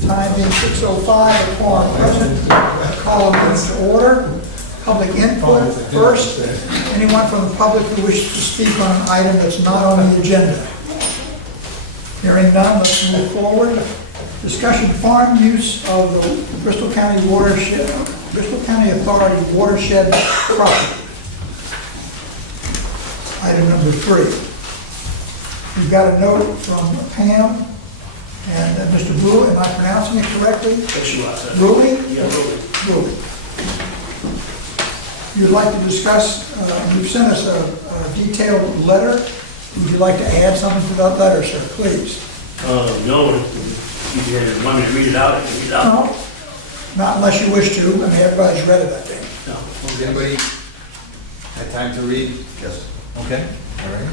Time being 6:05, a quorum present. Call a meeting to order. Public input first. Anyone from the public who wishes to speak on an item that's not on the agenda? Hearing none, let's move forward. Discussion farm use of the Bristol County watershed, Bristol County Authority watershed property. Item number 3. We've got a note from Pam and Mr. Brew. Am I pronouncing it correctly? Yes, you are, sir. Brewy? Yeah, really. Brewy. You'd like to discuss, you've sent us a detailed letter. Would you like to add something to that letter, sir, please? No, if you want me to read it out, I can read it out. No, not unless you wish to. I mean, everybody's read it, I think. No. Has anybody had time to read? Yes. Okay, all right.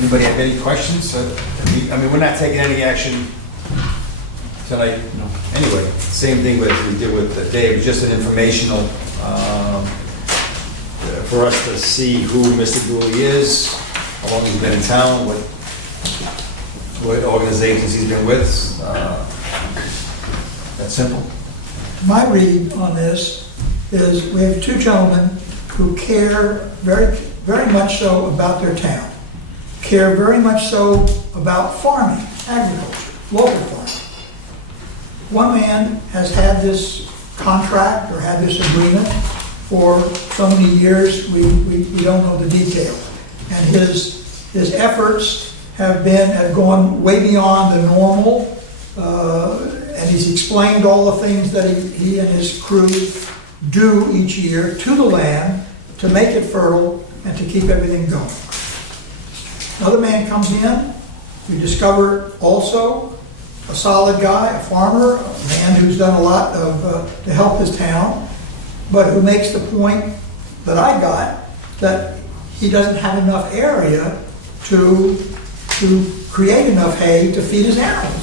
Anybody have any questions? I mean, we're not taking any action tonight. No. Anyway, same thing as we did with Dave, just an informational, for us to see who Mr. Dooley is, how long he's been in town, what organizations he's been with. That's simple. My read on this is we have two gentlemen who care very, very much so about their town, care very much so about farming, agriculture, local farming. One man has had this contract or had this agreement for so many years, we don't know the detail. And his efforts have gone way beyond the normal, and he's explained all the things that he and his crew do each year to the land to make it fertile and to keep everything going. Another man comes in, we discover also a solid guy, a farmer, a man who's done a lot to help his town, but who makes the point that I got that he doesn't have enough area to create enough hay to feed his animals.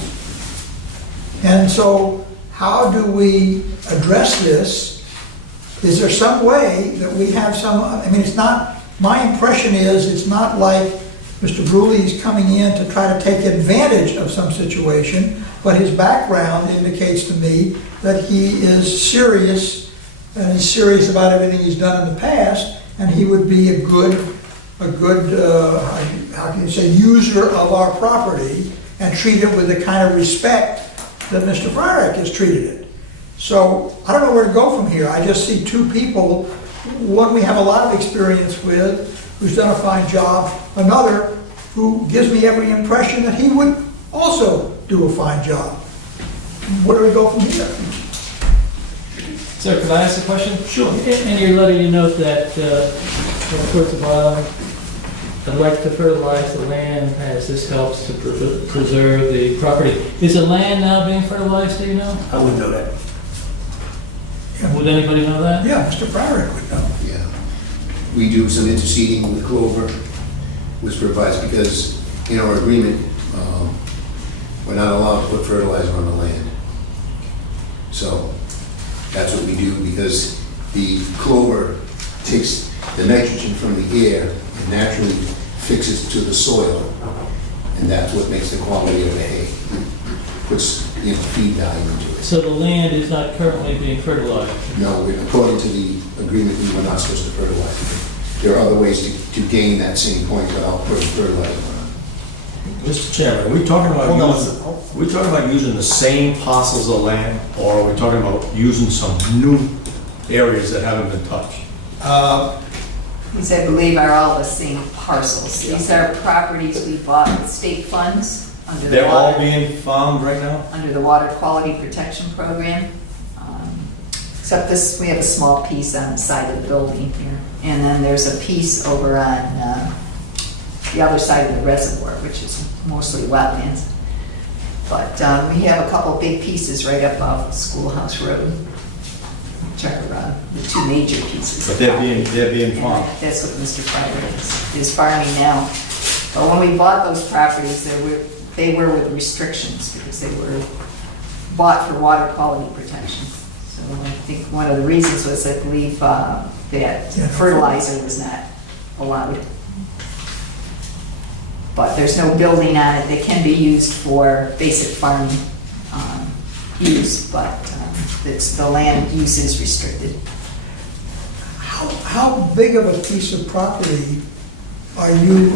And so how do we address this? Is there some way that we have I mean, it's not, my impression is it's not like Mr. Bruley is coming in to try to take advantage of some situation, but his background indicates to me that he is serious, and he's serious about everything he's done in the past, and he would be a good, how can you say, user of our property and treat it with the kind of respect that Mr. Fryrick has treated it. So I don't know where to go from here. I just see two people, one we have a lot of experience with, who's done a fine job, another who gives me every impression that he would also do a fine job. Where do we go from here? Sir, could I ask a question? Sure. In your letter, you note that, towards the bottom, I'd like to fertilize the land as this helps to preserve the property. Is the land now being fertilized, do you know? I wouldn't know that. Would anybody know that? Yeah, Mr. Fryrick would know. Yeah. We do some interceding with Clover, which provides, because in our agreement, we're not allowed to put fertilizer on the land. So that's what we do, because the clover takes the nitrogen from the air and naturally fixes to the soil, and that's what makes the quality of the hay. Puts, feed value into it. So the land is not currently being fertilized? No, according to the agreement, we were not supposed to fertilize it. There are other ways to gain that same point without putting fertilizer on. Mr. Chairman, are we talking about using the same parcels of land, or are we talking about using some new areas that haven't been touched? These, I believe, are all the same parcels. These are properties we bought with state funds under the They're all water, being farmed right now? under the Water Quality Protection Program. Except this, we have a small piece on the side of the building here. And then there's a piece over on the other side of the reservoir, which is mostly wetlands. But we have a couple big pieces right up off Schoolhouse Road, which are the two major pieces. But they're being And farmed. that's what Mr. Fryrick is farming now. But when we bought those properties, they were with restrictions because they were bought for water quality protection. So I think one of the reasons was, I believe, that fertilizer was not allowed. But there's no building on it that can be used for basic farming use, but the land use is restricted. How big of a piece of property are you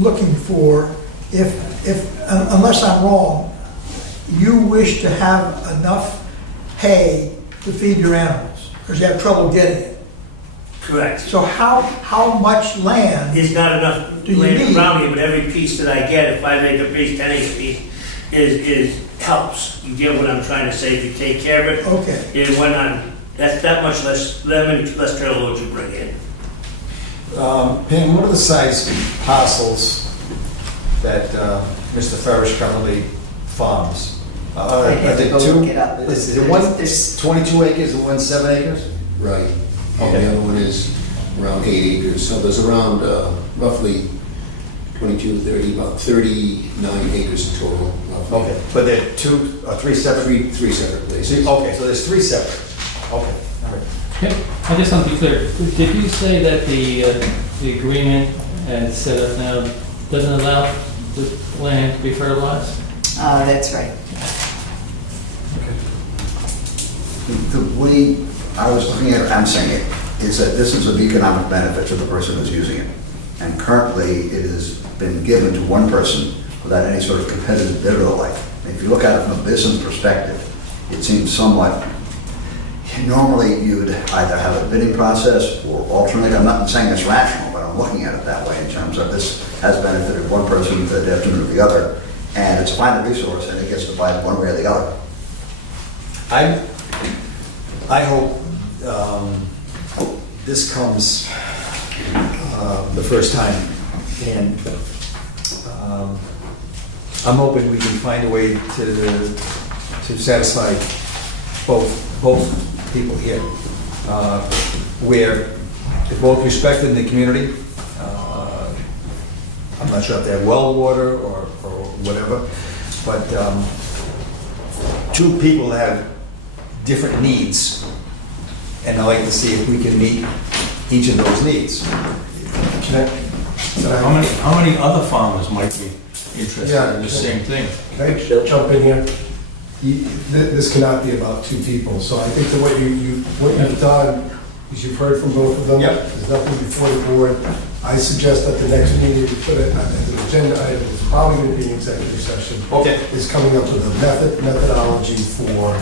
looking for if, unless I'm wrong, you wish to have enough hay to feed your animals? Because you have trouble getting it. Correct. So how much land? There's not enough Do you land need- around here, but every piece that I get, a 5-acre piece, 10-acre piece, is helps. You get what I'm trying to say, if you take care of it. Okay. And whatnot, that's that much less, that many less trailer loads you bring in. Pam, what are the size parcels that Mr. Farish currently farms? I have to go look it up. Is it one, There's- 22 acres and one 7 acres? Right. And Okay. the other one is around 8 acres, so there's around roughly 22, 30, about 39 acres in total. roughly. Okay, but they're 2 or 3 separate? Three separate places. Okay, so there's 3 separate. Okay, all right. Okay, I just want to be clear, did you say that the agreement and set up now doesn't allow the land to be fertilized? That's right. The way I was looking at it, I'm saying it, is that this is of economic benefit to the person who's using it. And currently, it has been given to one person without any sort of competitive bid or the like. If you look at it from a business perspective, it seems somewhat, normally you would either have a bidding process or alternate. I'm not saying it's rational, but I'm looking at it that way in terms of this has benefited one person to the detriment of the other. And it's a finite resource and it gets divided one way or the other. I hope this comes the first time, and I'm hoping we can find a way to satisfy both people here, where they're both respected in the community. I'm not sure if they have well water or whatever, but two people have different needs, and I'd like to see if we can meet each of those needs. How many other farmers might be interested in the same thing? Can I jump in here? This cannot be about two people, so I think that what you've done is you've heard from both of them. Yep. There's nothing before the board. I suggest that the next meeting, we put it as an agenda item, it's probably going to be an executive session. Okay. Is coming up with a methodology for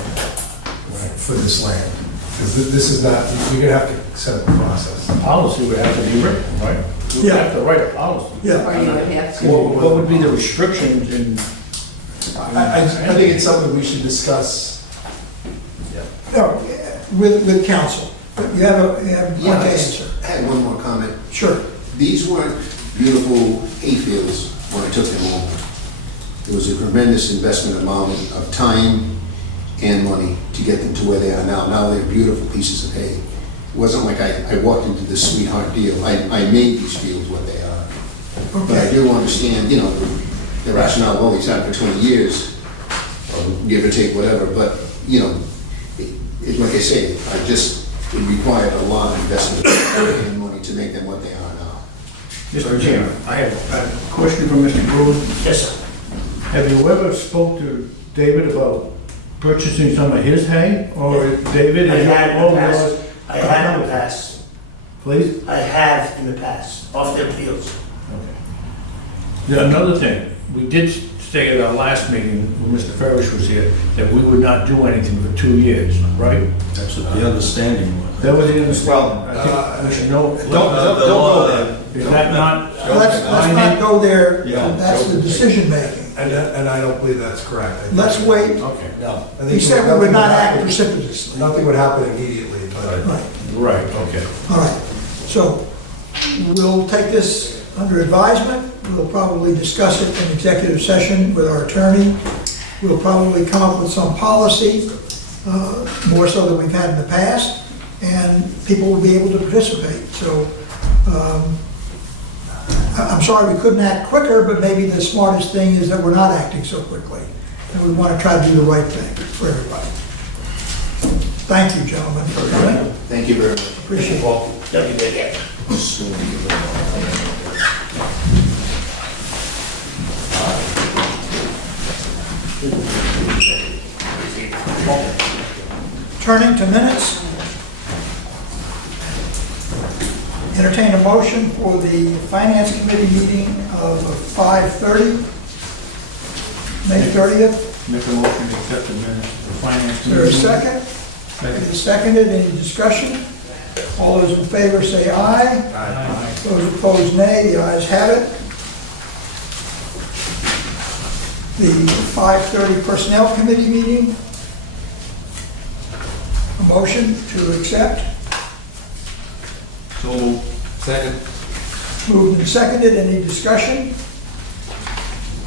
this land. Because this is not, you're going to have to set up a process. Policy would have to be written, right? We would Yeah. have to write a policy. Yeah. Or you would have to. What would be the restrictions in? I think it's something we should discuss. No, with council. But you have one to Yeah, answer. I had one more comment. Sure. These weren't beautiful hayfields when I took them over. It was a tremendous investment amount of time and money to get them to where they are now. Now they're beautiful pieces of hay. It wasn't like I walked into this sweetheart deal. I made these fields what they are. But I Okay. do understand, the rationale of all these had for 20 years, or give or take whatever, but, like I say, it required a lot of investment and money to make them what they are now. Mr. Chairman, I have a question from Mr. Brewer. Yes, sir. Have you ever spoke to David about purchasing some of his hay? Or David? I is had in all the past. yours? I have in the past. Please? I have in the past, off their fields. Okay. Another thing, we did say at our last meeting, when Mr. Farish was here, that we would not do anything for 2 years, right? That's what the understanding was. That was the understanding. I think we should know. Don't go there. Is that not? Let's not go there. Yeah. That's the decision making. And I don't believe that's correct. I think- Let's wait. Okay, No. I think He said we would not act nothing precipitously. Nothing would happen immediately, but Right. right, okay. All right. So we'll take this under advisement. We'll probably discuss it in executive session with our attorney. We'll probably come up with some policy, more so than we've had in the past, and people will be able to participate. So I'm sorry we couldn't act quicker, but maybe the smartest thing is that we're not acting so quickly. And we want to try to do the right thing for everybody. Thank you, gentlemen, for coming. Thank you very much. Appreciate it. That'd be good, yeah. Turning to minutes. Entertain a motion for the Finance Committee meeting of 5:30, May 30th. Make a motion to accept the minutes for finance. Is there a second? It is seconded. Any discussion? All those in favor say aye. Aye. Those opposed, nay. The ayes have it. The 5:30 Personnel Committee meeting. A motion to accept. So moved. Second. Moved and seconded. Any discussion?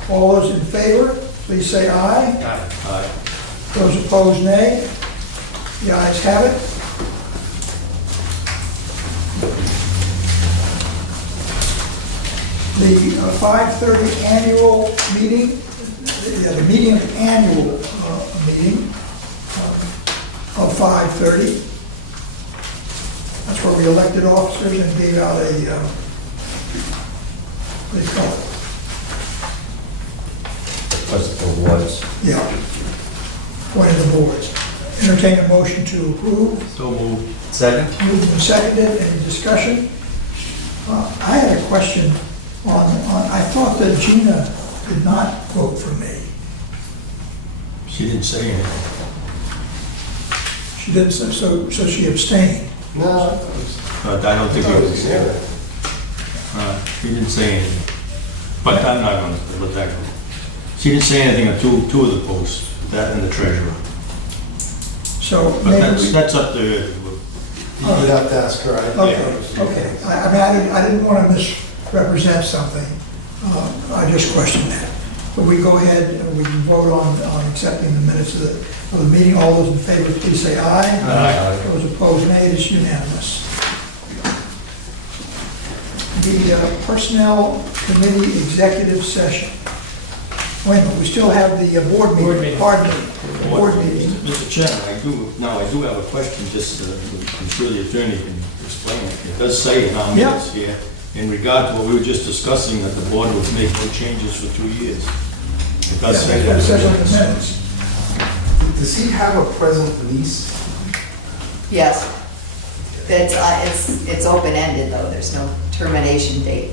All those in favor, please say aye. Aye. Those opposed, nay. The ayes have it. The 5:30 annual meeting, the meeting annual meeting of 5:30. That's where we elected officers and gave out a, what do you call it? Was. Yeah, one of the boards. Entertain a motion to approve. So moved. Second. Moved and seconded. Any discussion? I had a question on, I thought that Gina did not vote for me. She didn't say anything. She did, so she abstained. No, But I don't think it was. She didn't say anything. But I'm not going to let that go. She didn't say anything on two of the posts, that and the treasurer. So But maybe that's up to, you'd have to ask her. Okay. I mean, I didn't want to misrepresent something. I just questioned that. But we go ahead and we can vote on accepting the minutes of the meeting. All those in favor, please say aye. Aye. Those opposed, nay. It is unanimous. The Personnel Committee Executive Session. Wait a minute, we still have the board meeting. Pardon me, board meeting. Mr. Chairman, I do have a question, just, I'm sure the attorney can explain it. It does say in our minutes here, in regard to what we were just discussing, that the board would make no changes for 2 years. It does say It says on the that. minutes. Does he have a present lease? Yes. It's open-ended, though, there's no termination date.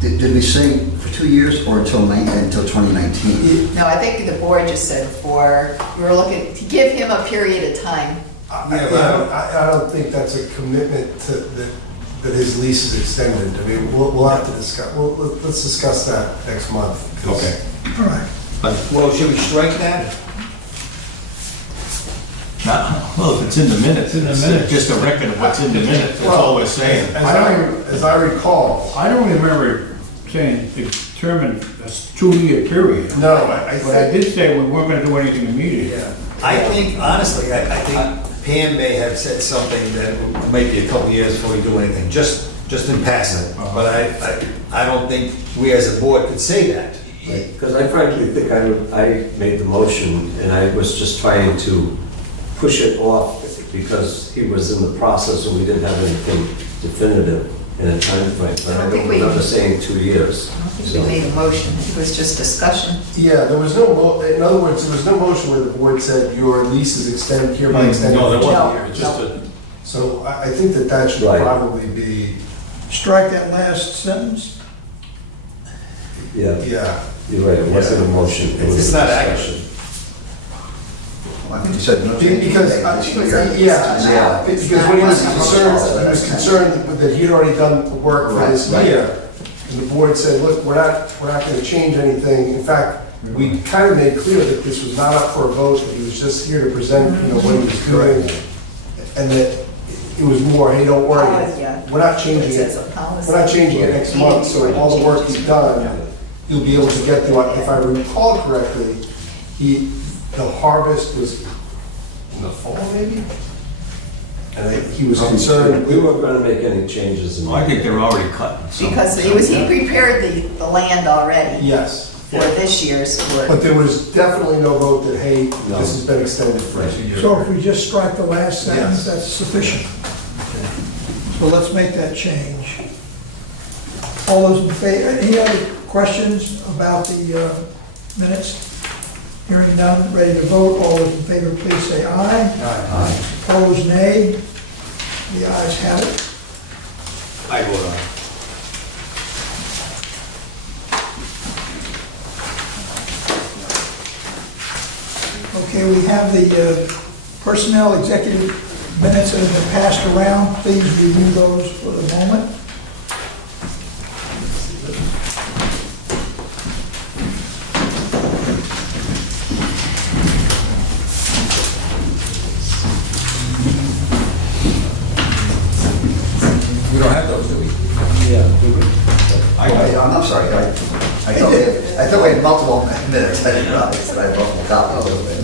Did we say for 2 years or until 2019? No, I think the board just said we were looking to give him a period of time. I don't think that's a commitment to, that his lease is extended. I mean, we'll have to discuss, let's discuss that next month. Okay. All right. Well, should we strike that? Well, if it's in the minutes, it's just a record of what's in the minutes, that's all we're saying. As I recall, I don't remember saying determine a 2-year period. no, I But I think, did say we weren't gonna do anything immediately. I think, honestly, I think Pam may have said something that it might be a couple years before we do anything, just in passing. But I don't think we as a board could say that. Because I frankly think I made the motion, and I was just trying to push it off because he was in the process and we didn't have anything definitive in a time frame. But I don't remember saying 2 years. I don't think we made a motion, it was just discussion. yeah, there was no, in other words, there was no motion where the board said your lease is extended, hereby extended. No, there for 2 wasn't, years. it's just a, So I think that should Right. probably be, Strike that last sentence. Yeah, yeah. you're right, it wasn't a motion. It was It's a not discussion. I think you said no. Because, because when he was concerned that he'd already done the work for this Right. year. And the board said, look, we're not gonna change anything. In fact, we kind of made clear that this was not up for a vote, that he was just here to present, what he was doing. And that it was more, hey, don't worry, Yeah. we're not changing It it. says a policy. We're not changing it next month, so all the work he's done, you'll be able to get through. If I recall correctly, the harvest was in the fall, maybe? And he was concerned. We weren't gonna make any changes in. I think they're already cut. Because he prepared the land already Yes, for this year's work. but there was definitely no vote that, hey, No. this has been extended for 2 years. So if we just strike the last sentence, Yes. that's sufficient. So let's make that change. All those in favor, any other questions about the minutes? Hearing none, ready to vote. All those in favor, please say aye. Aye. Opposed, nay. The ayes have it. I vote aye. Okay, we have the personnel executive minutes that have been passed around. Please review those for the moment. We don't have those, do we? I'm sorry, I thought we had multiple minutes, I didn't realize that I had multiple copies of it.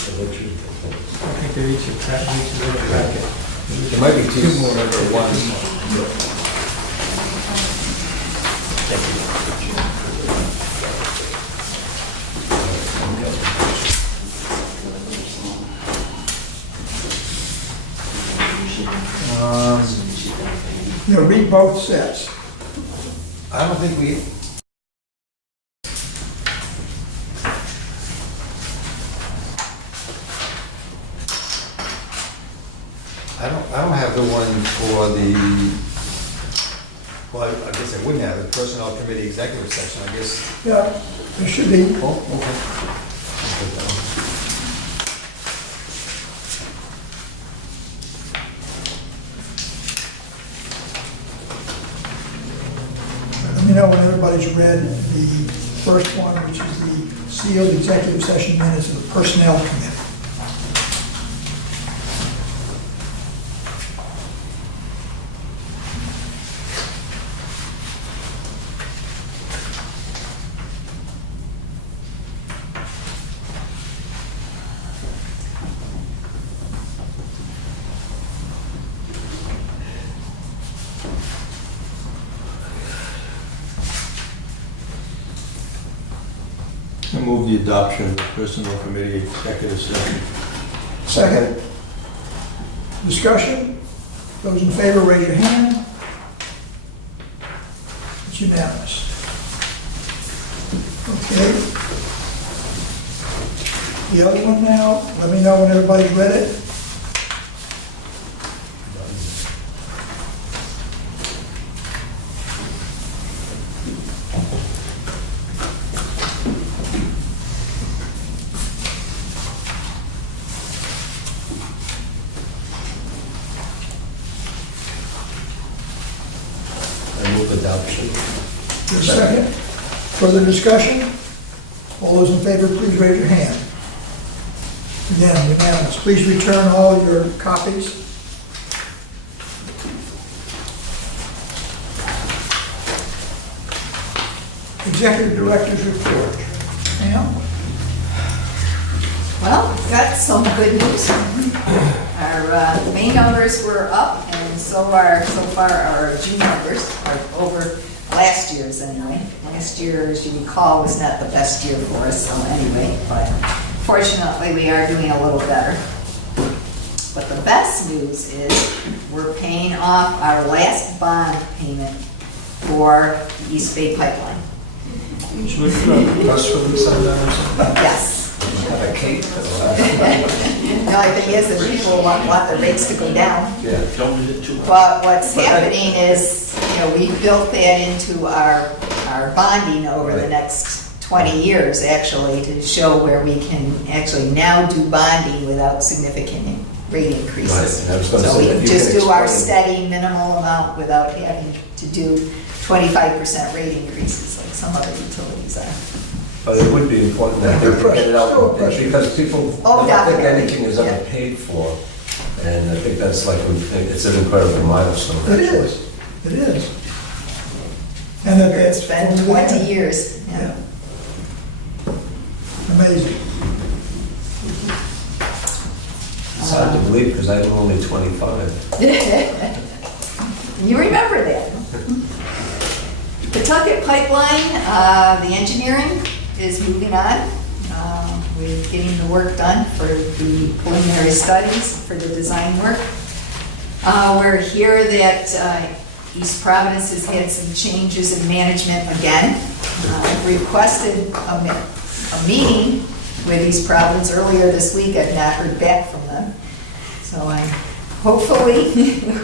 I think they're each attached, each of their packet. There might be two more or one. Now, read both sets. I don't think we, I don't have the one for the, well, I guess I wouldn't have, the personnel committee executive session, I guess. Yeah, there should be. Oh, okay. Let me know when everybody's read the first one, which is the sealed executive session minutes of the Personnel Committee. I move the adoption of the personnel committee executive session. Second. Discussion? Those in favor, raise your hand. It's unanimous. Okay. The other one now, let me know when everybody's read it. I move adoption. Your second. Further discussion? All those in favor, please raise your hand. Again, unanimous. Please return all your copies. Executive Director's Report. Pam? Well, we've got some good news. Our May numbers were up, and so far our June numbers are over last year's anyway. Last year, as you recall, was not the best year for us, so anyway, but fortunately, we are doing a little better. But the best news is we're paying off our last bond payment for the East Bay Pipeline. Plus for the $7. Yes. Have a cake. The only thing is that people want the rates to go down. Yeah. Don't do it too much. But what's happening is, we built that into our bonding over the next 20 years, actually, to show where we can actually now do bonding without significant rate increases. Right, I was gonna So say, we if can you just can do our explain- steady minimal amount without having to do 25% rate increases like some other utilities are. But it would be important that they get it out, because people Oh, don't think definitely, anything is ever yeah. paid for. And I think that's like, it's an incredible milestone. It actually. is. It is. And that It's been 20 years. Yeah. Amazing. It's hard to believe because I'm only 25. You remember that. The Tuckett Pipeline, the engineering is moving on. We're getting the work done for the preliminary studies, for the design work. We're here that East Providence has had some changes in management again. I've requested a meeting with East Providence earlier this week. I've not heard back from them. So hopefully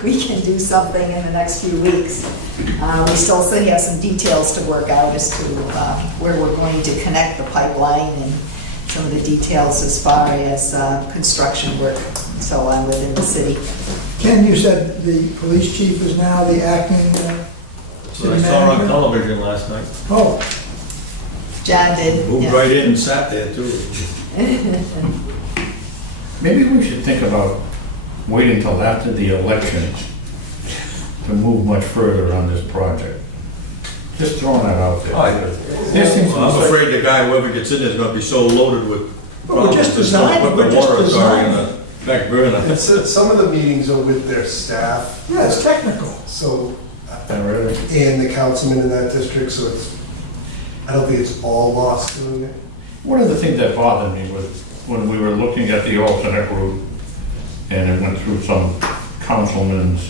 we can do something in the next few weeks. We still have some details to work out as to where we're going to connect the pipeline and some of the details as far as construction work and so on within the city. Ken, you said the police chief is now the acting So I city saw on manager? television last night. Oh, John did. Moved yeah. right in and sat there too. Maybe we should think about waiting until after the election to move much further on this project. Just throwing that out there. This seems to I'm be afraid the guy, whoever gets in there, is gonna be so loaded with But we're just problems, he's gonna designing- put we're the just water authority in designing. the back burner. And so, some of the meetings are with their staff, yeah, it's technical. so, really. and the councilman in that district, so it's, I don't think it's all lost doing it. One of the things that bothered me was when we were looking at the alternate route, and it went through some councilman's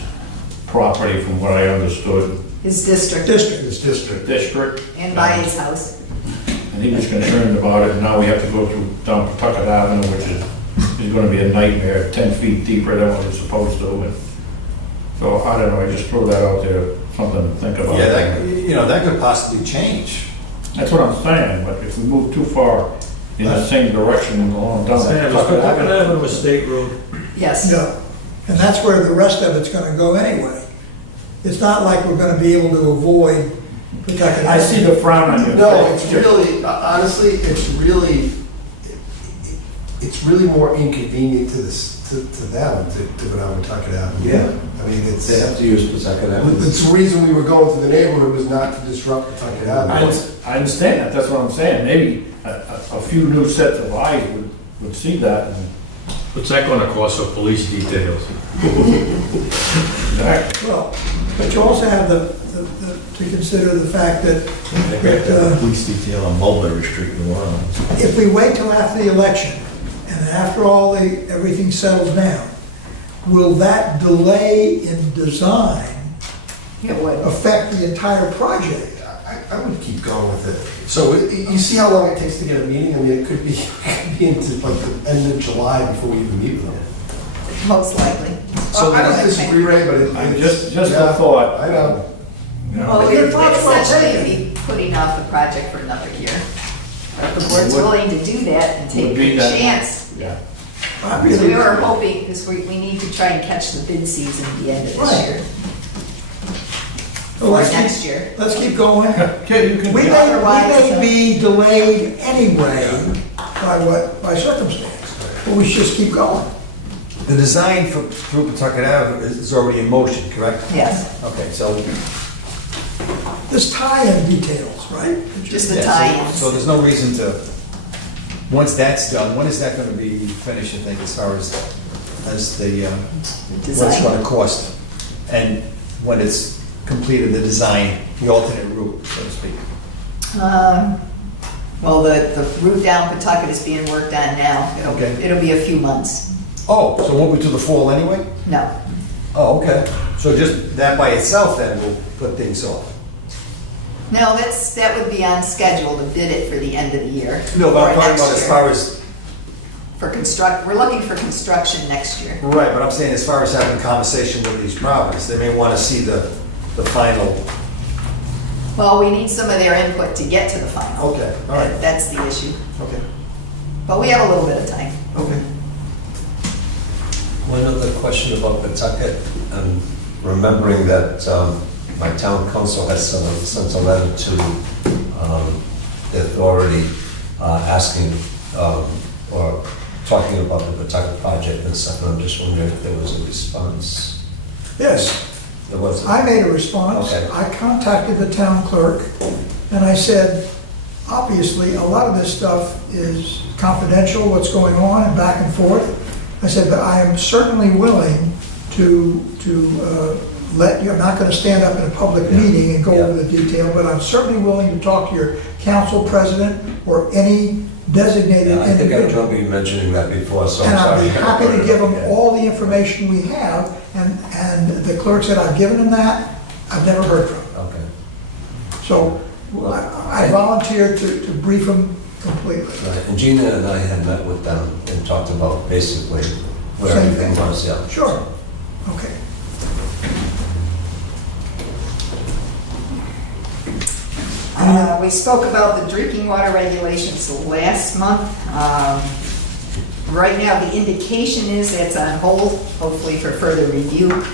property, from what I understood, His district This district. district. and by his house. And he was concerned about it, and now we have to go through down Pawtucket Avenue, which is gonna be a nightmare, 10 feet deeper than what it's supposed to. And so, I don't know, I just throw that out there, something to think about. Yeah, that could possibly change. That's what I'm saying, but if we move too far in the same direction along down Sam, is Pawtucket Pawtucket Avenue. Avenue a state road? Yes. Yeah, and that's where the rest of it's gonna go anyway. It's not like we're gonna be able to avoid Pawtucket. I see the frown on your face. No, it's really, honestly, it's really more inconvenient to them to go down and tuck it out. Yeah. I mean, it's, They have to use Pawtucket Avenue. it's the reason we were going through the neighborhood was not to disrupt the Tucket Avenue. I understand that, that's what I'm saying, maybe a few new sets of eyes would see that. And What's that gonna cost for police details? exactly. Well, but you also have to consider the fact that Police detail on Mulberry Street in New Orleans. if we wait till after the election, and after everything settles down, will that delay in design It would. affect the entire project? I would keep going with it. So you see how long it takes to get a meeting? I mean, it could be into like the end of July before we even meet with them. Most likely. So I don't disagree, Ray, but it's. Just yeah, a thought. I know. You know, Well, But we'd your thought's well essentially be putting off the project for another year. If the board's willing to do that and take Would be the that- chance. Yeah. I Because really- we were hoping, because we need to try and catch the bid season at the end of this Right. year, Well, or let's keep- next year. Let's keep going. Okay, you can. We may be delayed anyway by circumstance, but we should just keep going. The design for through Pawtucket Avenue is already in motion, correct? Yes, Okay, so. This tie-in details, right? just the yeah, so- tie-ins. So there's no reason to, once that's done, when is that gonna be finished, I think, as far as the, what it's Design. gonna cost? And when it's completed, the design, the alternate route, so to speak. Well, the route down Pawtucket is being worked on now. Okay. It'll be a few months. Oh, so it won't be till the fall anyway? No. Oh, okay. So just that by itself then will put things off? No, that would be on schedule to bid it for the end of the year. No, but Or I'm talking next about as year. far as, We're looking for construction next year. right, but I'm saying as far as having a conversation with these properties, they may want to see the final. Well, we need some of their input to get to the final. Okay, all right. That's the issue. Okay. But we have a little bit of time. Okay. One other question about Pawtucket, and remembering that my town council has sent a letter to the authority asking or talking about the Pawtucket project and stuff, and I'm just wondering if there was a response. Yes, There wasn't? I made a response. Okay. I contacted the town clerk, and I said, obviously, a lot of this stuff is confidential, what's going on, and back and forth. I said, but I am certainly willing to let you, I'm not gonna stand up in a public meeting and go over the detail, but I'm certainly willing to talk to your council president or any designated Yeah, I think I individual. remember you mentioning that before, so I'm And I'd sorry. be happy to give them Yeah. all the information we have, and the clerk said, I've given them that, I've never heard from them. Okay. So I volunteered to brief them completely. Right, and Gina and I had met with them and talked about basically where Same everything thing. was, yeah. Sure, okay. We spoke about the drinking water regulations last month. Right now, the indication is that it's on hold, hopefully for further review,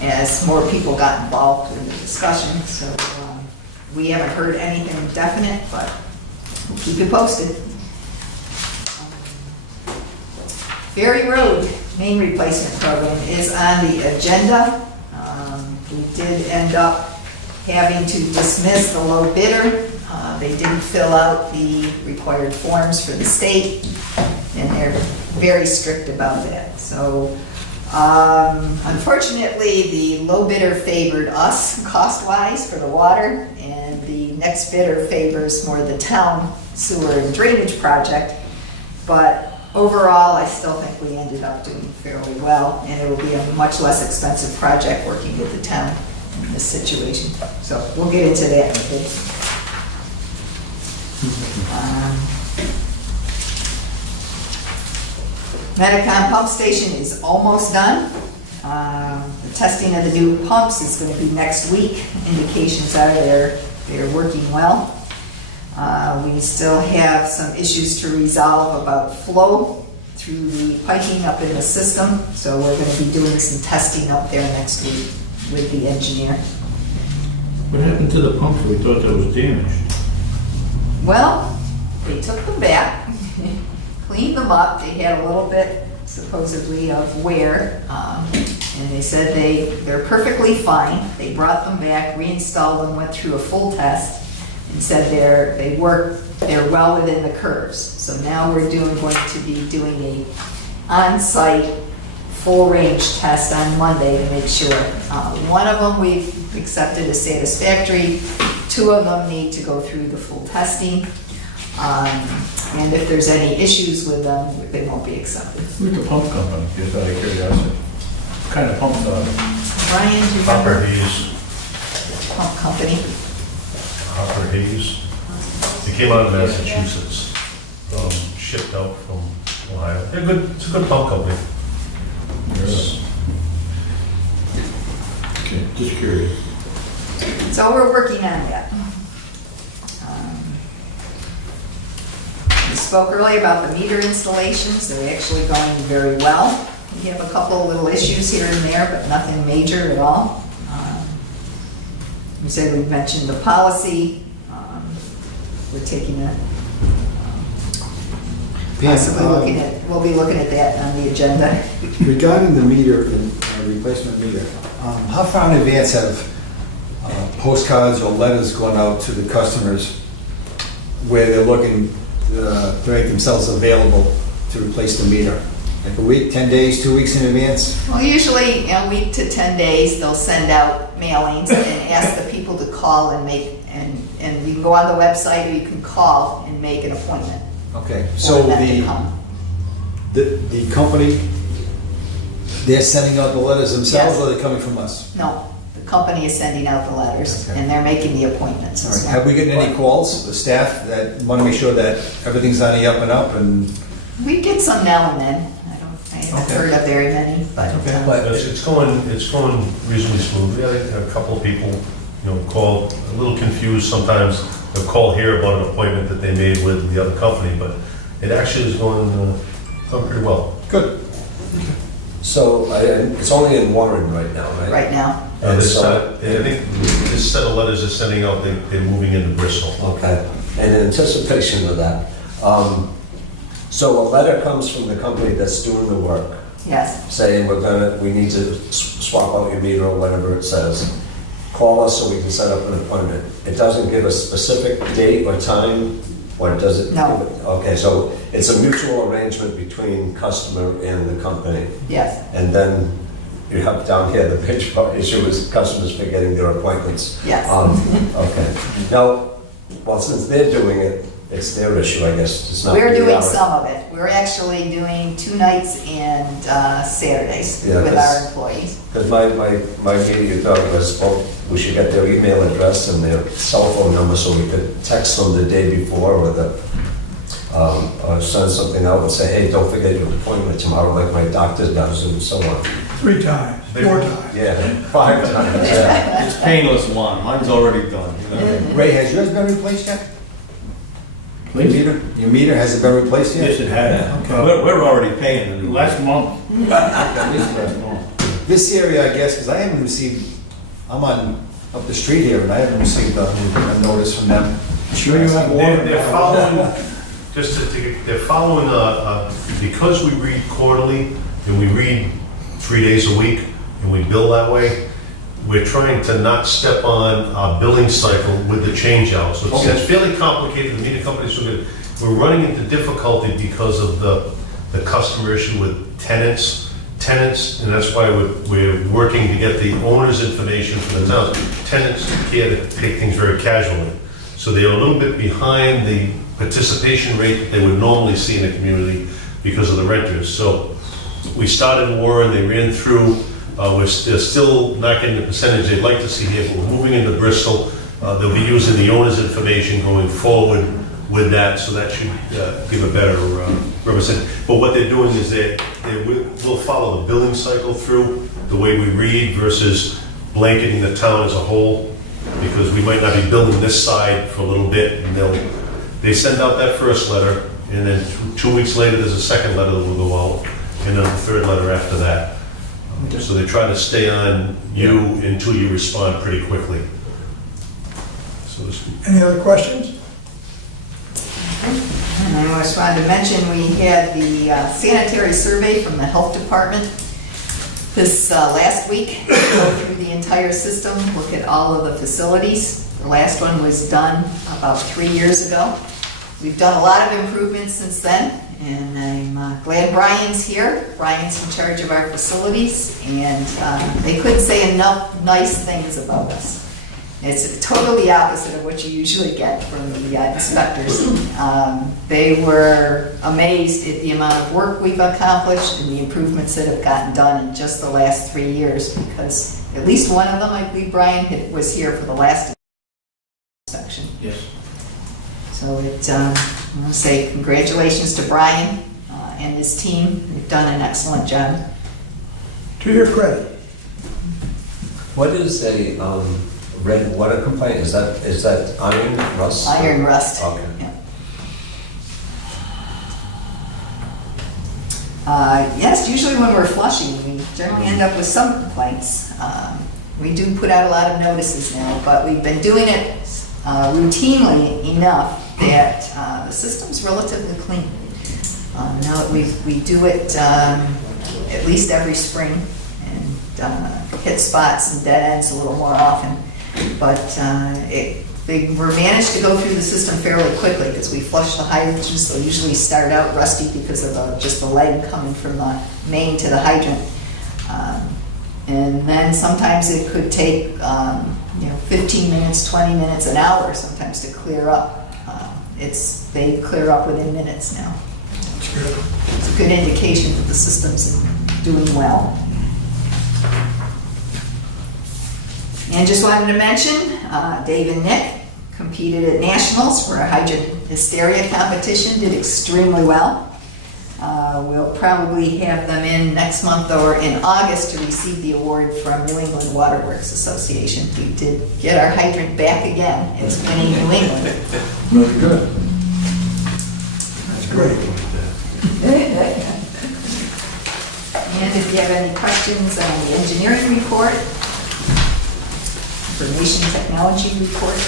as more people got involved in the discussion. So we haven't heard anything definite, but we'll keep you posted. Ferry Road main replacement program is on the agenda. We did end up having to dismiss the low bidder. They didn't fill out the required forms for the state, and they're very strict about that. So unfortunately, the low bidder favored us cost-wise for the water, and the next bidder favors more the town sewer and drainage project. But overall, I still think we ended up doing fairly well, and it will be a much less expensive project working with the town in this situation. So we'll get into that in a bit. Medicom pump station is almost done. The testing of the new pumps is going to be next week. Indications are they're working well. We still have some issues to resolve about flow through the piping up in the system, so we're going to be doing some testing up there next week with the engineer. What happened to the pumps? We thought that was damaged. Well, they took them back, cleaned them up. They had a little bit supposedly of wear, and they said they're perfectly fine. They brought them back, reinstalled them, went through a full test, and said they're well within the curves. So now we're going to be doing a on-site full range test on Monday to make sure. One of them we've accepted as satisfactory. 2 of them need to go through the full testing. And if there's any issues with them, they won't be accepted. Who's the pump company, just out of curiosity? What kind of pumps are they? Brian, do you Hopper remember? Hayes, Pump company. Hopper Hayes. They came out of Massachusetts, shipped out from Ohio. They're good, it's a good pump company. Okay, just curious. So we're working on that. We spoke earlier about the meter installations. They're actually going very well. We have a couple of little issues here and there, but nothing major at all. We said we mentioned the policy. We're taking a, possibly looking at, we'll be looking at that on the agenda. Regarding the meter and replacement meter, how far in advance have postcards or letters gone out to the customers where they're looking to make themselves available to replace the meter? Like a week, 10 days, 2 weeks in advance? Well, usually a week to 10 days, they'll send out mailings and ask the people to call and make, and you can go on the website or you can call and make an appointment. Okay, so for them to come. the company, they're sending out the letters themselves, Yes. or they're coming from us? No, the company is sending out the letters Okay. and they're making the appointments All as right. well. Have we gotten any calls, the staff, that want to make sure that everything's on the up and up, and We get some now and then. I haven't Okay. heard of very many, but Okay. But it's going reasonably smooth. We had a couple of people, call, a little confused sometimes. They'll call here about an appointment that they made with the other company, but it actually is going pretty well. good. So it's only in Warren right now, right? right now. I think this set of letters they're sending out, they're moving into Bristol. Okay, and in anticipation of that, so a letter comes from the company that's doing the work, Yes, saying we need to swap out your meter or whatever it says. Call us so we can set up an appointment. It doesn't give a specific date or time, or does it? No. Okay, so it's a mutual arrangement between customer and the company. yes. And then you have down here, the big issue is customers forgetting their appointments. Yes. Okay. Now, well, since they're doing it, it's their issue, I guess. It's not We're really doing ours. some of it. We're actually doing 2 nights and Saturdays Yeah, with 'cause- our employees. Because my immediate thought was, well, we should get their email address and their cell phone number so we could text them the day before or send something out and say, hey, don't forget your appointment tomorrow, like my doctor does, and so on. 3 times, 4 times. Yeah, 5 times, yeah. It's painless one, mine's already done, you know? Ray, has yours been replaced yet? Your Please? meter? Your meter, has it been replaced yet? Yes, it has. We're already paying the new. Last month. At least last month. This area, I guess, because I haven't received, I'm on, up the street here, and I haven't received a notice from them. Sure you have water? They're following, they're following, because we read quarterly, and we read 3 days a week, and we bill that way, we're trying to not step on our billing cycle with the change out. So it's fairly complicated, the meter companies are good. We're running into difficulty because of the customer issue with tenants, and that's why we're working to get the owner's information from the towns. Tenants can't take things very casually. So they're a little bit behind the participation rate that they would normally see in a community because of the renters. So we started Warren, they ran through, they're still not getting the percentage they'd like to see here, but we're moving into Bristol. They'll be using the owner's information going forward with that, so that should give a better representation. But what they're doing is they will follow the billing cycle through, the way we read versus blanketing the town as a whole, because we might not be billing this side for a little bit, and they send out that first letter, and then 2 weeks later, there's a second letter that will go out, and then a third letter after that. So they try to stay on you until you respond pretty quickly, so to speak. Any other questions? And I just wanted to mention, we had the sanitary survey from the health department this last week. Go through the entire system, look at all of the facilities. The last one was done about 3 years ago. We've done a lot of improvements since then, and I'm glad Brian's here. Brian's in charge of our facilities, and they couldn't say enough nice things about us. It's totally opposite of what you usually get from the inspectors. They were amazed at the amount of work we've accomplished and the improvements that have gotten done in just the last 3 years, because at least one of them, I believe Brian was here for the last inspection. Yes. So I want to say congratulations to Brian and his team. They've done an excellent job. To your credit. What is a red water complaint? Is that iron rust? Iron rust. Okay. Yeah. Yes, usually when we're flushing, we generally end up with some complaints. We do put out a lot of notices now, but we've been doing it routinely enough that the system's relatively clean. Now we do it at least every spring and hit spots and dead ends a little more often. But they were managed to go through the system fairly quickly because we flush the hydrants. They'll usually start out rusty because of just the lead coming from the main to the hydrant. And then sometimes it could take 15 minutes, 20 minutes, an hour sometimes to clear up. They clear up within minutes now. That's good. It's a good indication that the system's doing well. And just wanted to mention, Dave and Nick competed at Nationals for a hydrant hysteria competition, did extremely well. We'll probably have them in next month or in August to receive the award from New England Waterworks Association. We did get our hydrant back again. It's winning New England. Really good. That's great. And if you have any questions on the engineering report, information technology report.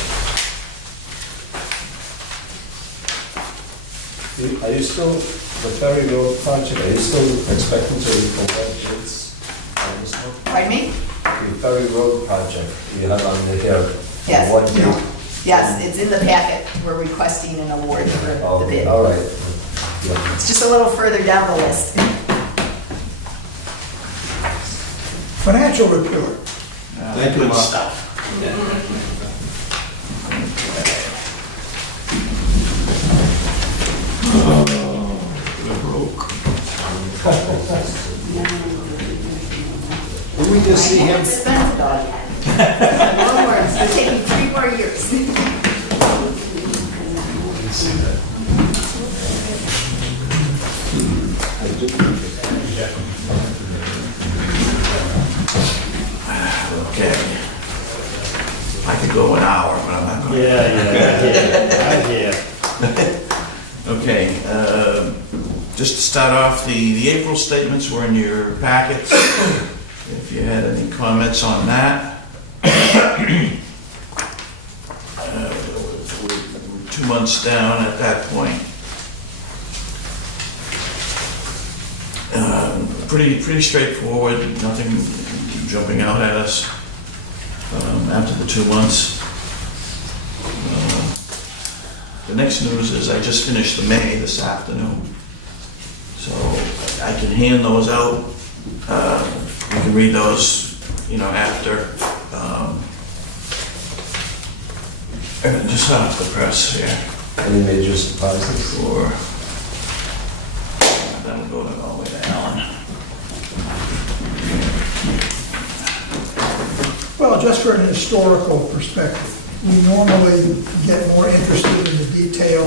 Are you still, the Ferry Road project, are you still expecting to award bids on this one? Pardon me? The Ferry Road project, you have on the here. Yes. Award bid. Yes, it's in the packet. We're requesting an award for the bid. All right. Yeah. It's just a little further down the list. Financial report. Thank you, Good Mark. stuff. just see I him. haven't spent it all yet. No worries, it'll take me 3 more years. Okay. I could go an hour, but I'm not gonna. I'm here. Okay, just to start off, the April statements were in your packets. If you had any comments on that. We're 2 months down at that point. Pretty straightforward, nothing jumping out at us after the 2 months. The next news is I just finished the May this afternoon. So I can hand those out. You can read those, after. Just off the press here. Any major surprises? Sure. That'll go all the way to Alan. Well, just for an historical perspective, we normally get more interested in the detail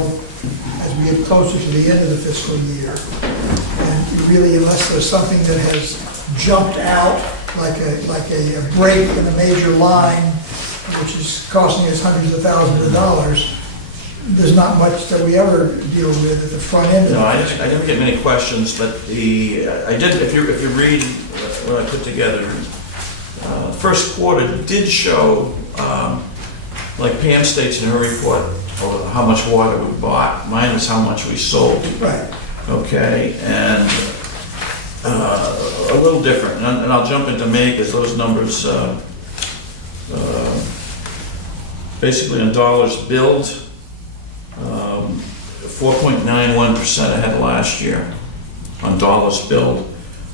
as we get closer to the end of the fiscal year. And really, unless there's something that has jumped out, like a break in a major line, which is costing us hundreds of thousands of dollars, there's not much that we ever deal with at the front end of No, I it. didn't get many questions, but I did, if you read what I put together, first quarter did show, like Pam states in her report, how much water we bought minus how much we sold. Right. Okay, and a little different, and I'll jump into May because those numbers, basically on dollars billed, 4.91% ahead of last year on dollars billed.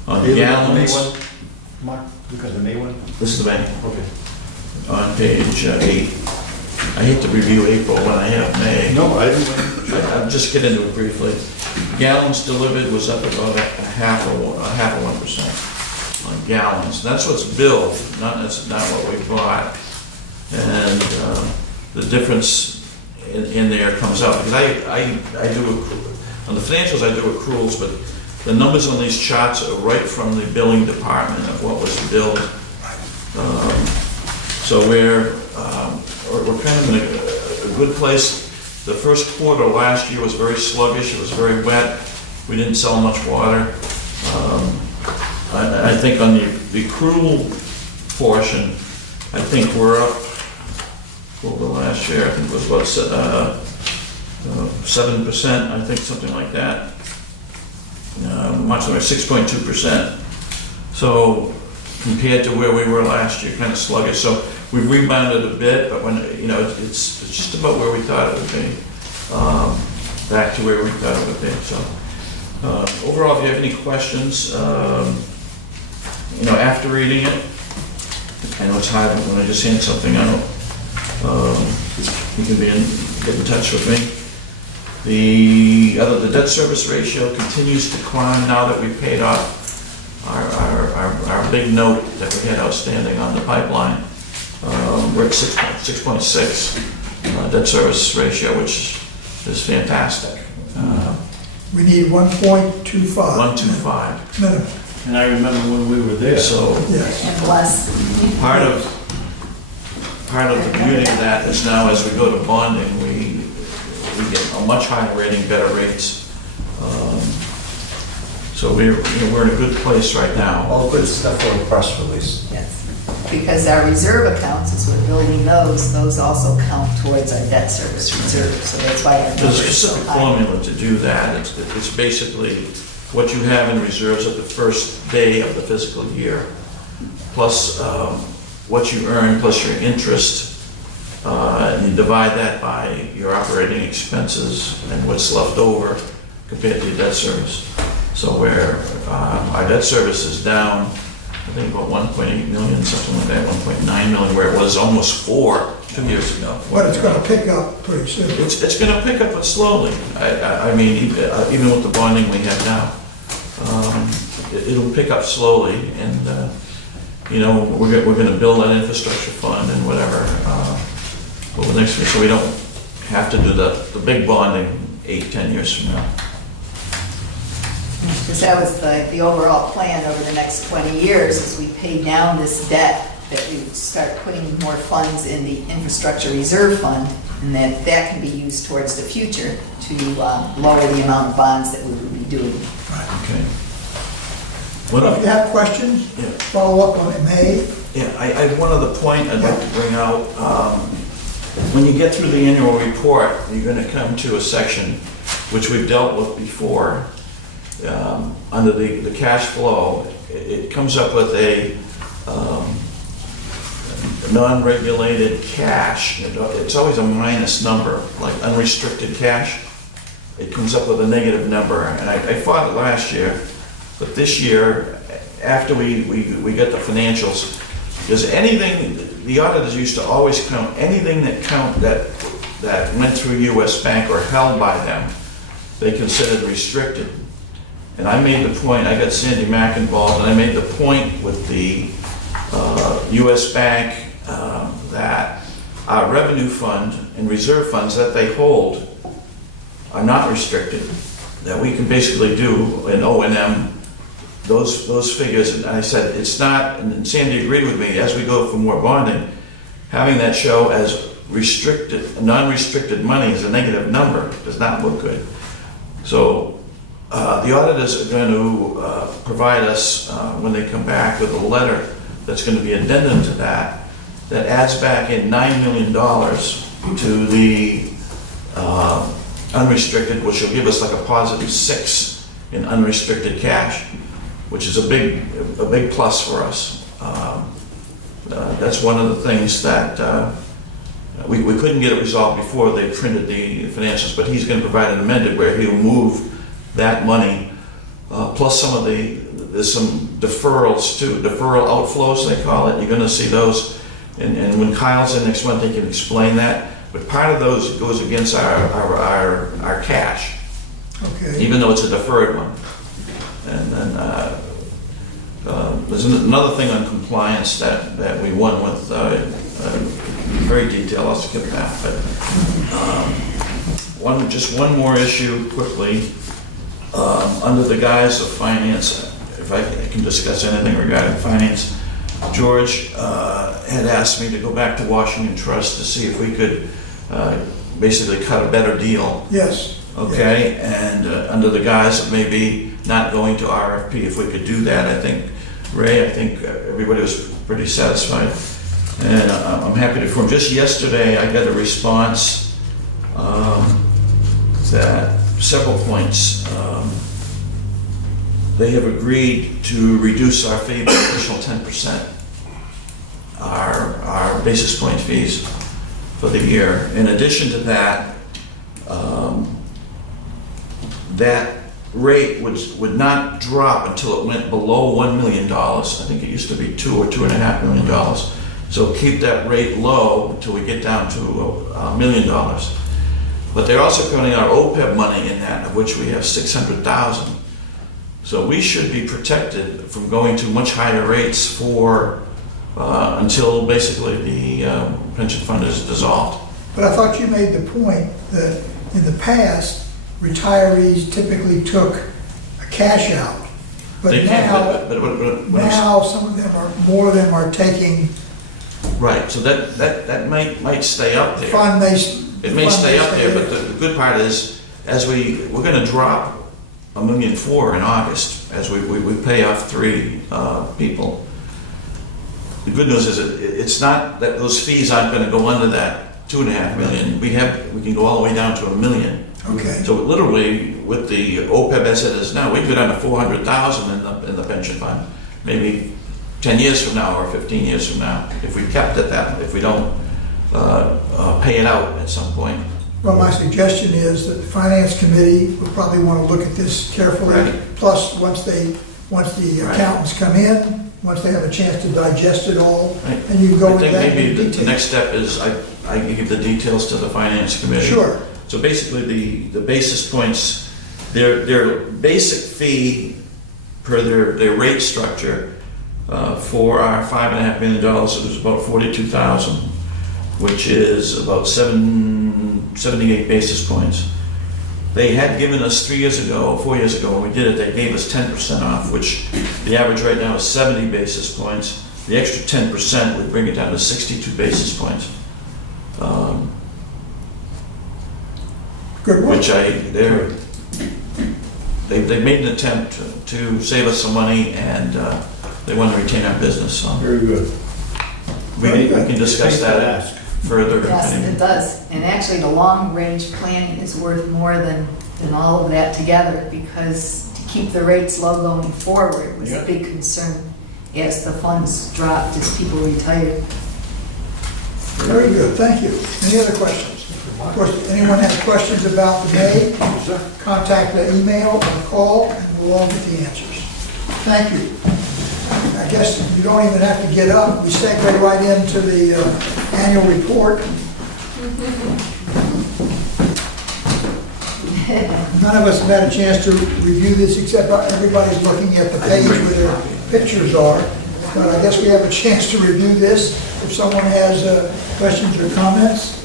On gallons, Mark, look at the May one. this is the May, Okay. on page 8. I hate to review April when I have May. No, I didn't. I'll just get into it briefly. Gallons delivered was up about a half of 1% on gallons. That's what's billed, that's not what we bought. And the difference in there comes out, because I do, on the financials I do accruals, but the numbers on these charts are right from the billing department of what was billed. So we're kind of in a good place. The first quarter last year was very sluggish, it was very wet, we didn't sell much water. I think on the accrual portion, I think we're up over last year. I think it was about 7%, I think, something like that. Much like 6.2%. So compared to where we were last year, kind of sluggish. So we've rebounded a bit, but when it's just about where we thought it would be, back to where we thought it would be. So overall, if you have any questions, after reading it, I know it's hard when I just hand something out. You can get in touch with me. The debt service ratio continues to climb now that we've paid off our big note that we had outstanding on the pipeline. We're at 6.6 debt service ratio, which is fantastic. We need 1.25. 125. Minimum, And I remember when we were there. So yes. And less. part of the beauty of that is now as we go to bonding, we get a much higher rating, better rates. So we're in a good place right now. All good stuff on the press release. Yes, because our reserve accounts, as we're building those also count towards our debt service reserve, so that's why our There's a numbers are so specific high. formula to do that. It's basically what you have in reserves at the first day of the fiscal year, plus what you earn, plus your interest, and you divide that by your operating expenses and what's left over compared to your debt service. So where our debt service is down, I think about 1.8 million, something like that, 1.9 million, where it was almost 4 2 years ago. But it's gonna pick up pretty soon. It's going to pick up, but slowly. I mean, even with the bonding we have now, it'll pick up slowly. And you know, we're gonna build an infrastructure fund and whatever, over the next year, so we don't have to do the big bonding 8-10 years from now. Because that was the overall plan over the next 20 years, as we pay down this debt, that we would start putting more funds in the infrastructure reserve fund, and that can be used towards the future to lower the amount of bonds that we would be doing. Okay. Well, if you have questions, Yeah. follow up on it, May. Yeah, I have one other point I'd like to bring out. When you get through the annual report, you're gonna come to a section which we've dealt with before. Under the cash flow, it comes up with a non-regulated cash. It's always a minus number, like unrestricted cash. It comes up with a negative number, and I fought it last year, but this year, after we get the financials, because anything, the auditors used to always count anything that went through US Bank or held by them, they considered restricted. And I made the point, I got Sandy Mack involved, and I made the point with the US Bank that our revenue fund and reserve funds that they hold are not restricted, that we can basically do an O&M, those figures. And I said, it's not, and Sandy agreed with me, as we go for more bonding, having that show as restricted, non-restricted money is a negative number, does not look good. So the auditors are going to provide us, when they come back, with a letter that's going to be addendum to that adds back in $9 million to the unrestricted, which will give us like a positive 6 in unrestricted cash, which is a big plus for us. That's one of the things that we couldn't get it resolved before they printed the financials, but he's going to provide an amended where he'll move that money, plus some of there's some deferrals too, deferral outflows they call it. You're going to see those, and when Kyle's in next month, they can explain that. But part of those goes against our cash, Okay. even though it's a deferred one. And then there's another thing on compliance that we won with, very detailed. I'll skip that. But just one more issue quickly. Under the guise of finance, if I can discuss anything regarding finance, George had asked me to go back to Washington Trust to see if we could basically cut a better deal. Yes. Okay, and under the guise of maybe not going to RFP, if we could do that, I think, Ray, everybody was pretty satisfied. And I'm happy to inform, just yesterday I got a response that several points. They have agreed to reduce our fee by an additional 10%, our basis point fees for the year. In addition to that, that rate would not drop until it went below $1 million. I think it used to be $2 or $2.5 million. So keep that rate low until we get down to $1 million. But they're also counting our OPEB money in that, of which we have $600,000. So we should be protected from going to much higher rates for until basically the pension fund is dissolved. But I thought you made the point that in the past, retirees typically took a cash out. But They can, now, but now some of them more of them are taking right. So that might stay up there. fund they. It may stay up there, but the good part is, as we're going to drop $1.4 million in August as we pay off 3 people. The good news is it's not that those fees aren't going to go under that $2.5 million. We can go all the way down to $1 million. Okay. So literally, with the OPEB as it is now, we can go down to $400,000 in the pension fund, maybe 10 years from now or 15 years from now, if we kept it that, if we don't pay it out at some point. Well, my suggestion is that the finance committee will probably want to look at this carefully. Right. Plus, once the Right. accountants come in, once they have a chance to digest it all, Right. and you can go I into think that in maybe the detail. next step is I give the details to the finance committee. Sure. So basically, the basis points, their basic fee per their rate structure For our $5.5 million, it was about 42,000, which is about 78 basis points. They had given us 4 years ago, when we did it, they gave us 10% off, which the average right now is 70 basis points. The extra 10% would bring it down to 62 basis points. Good work. Which they made an attempt to save us some money, and they want to retain our business, so Very good. we can discuss that further. Yes, it does. And actually, the long-range planning is worth more than all of that together, because to keep the rates low going forward was a big concern as the funds dropped, as people retired. Very good, thank you. Any other questions? Of course, anyone has questions about the May, contact the email or call, and we'll all get the answers. Thank you. I guess you don't even have to get up. We segue right into the annual report. None of us have had a chance to review this, except everybody's looking at the page where their pictures are. But I guess we have a chance to review this. If someone has questions or comments,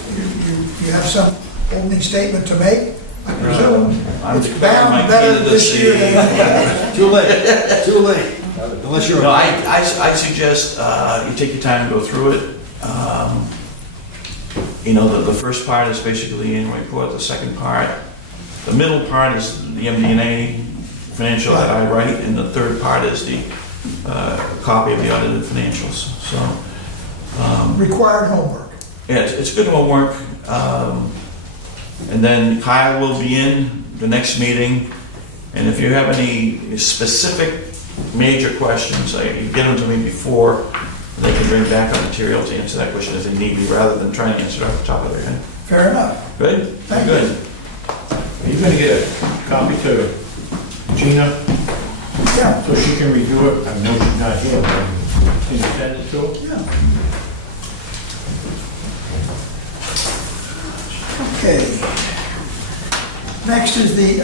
you have some opening statement to make, I presume. It's bound better this year than Too late. Unless you're. No, I suggest you take your time to go through it. The first part is basically the annual report. The second part, the middle part is the MD&A financial that I write, and the third part is the copy of the audited financials. So required homework. yeah, it's good homework. And then Kyle will be in the next meeting, and if you have any specific major questions, you get them to me before, they can bring back our material to answer that question if they need me, rather than trying to answer it off the top of their head. Fair enough. Good? Thank you. Good. Are you gonna get a copy to Gina Yeah. so she can review it? I know she's not here, but can you send it to her? Yeah. Okay. Next is the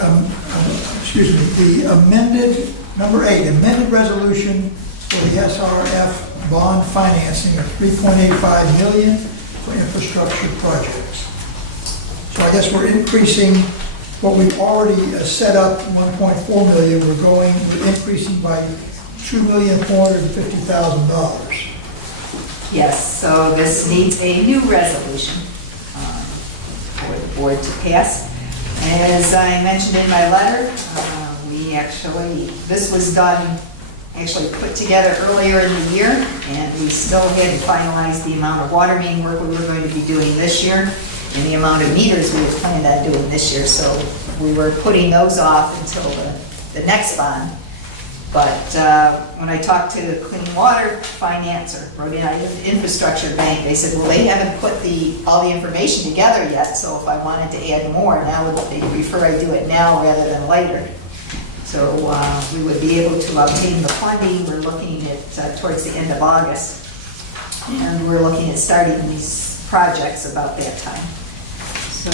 amended, number 8, amended resolution for the SRF bond financing of $3.85 million for infrastructure projects. So I guess we're increasing what we've already set up, $1.4 million, we're increasing by $2,450,000. Yes, so this needs a new resolution for the board to pass. As I mentioned in my letter, this was put together earlier in the year, and we still hadn't finalized the amount of water main work we were going to be doing this year and the amount of meters we had planned on doing this year. So we were putting those off until the next bond. But when I talked to the Clean Water Financer, Rhode Island Infrastructure Bank, they said, well, they haven't put all the information together yet, so if I wanted to add more, now they prefer I do it now rather than later. So we would be able to obtain the funding. We're looking at towards the end of August, and we're looking at starting these projects about that time. So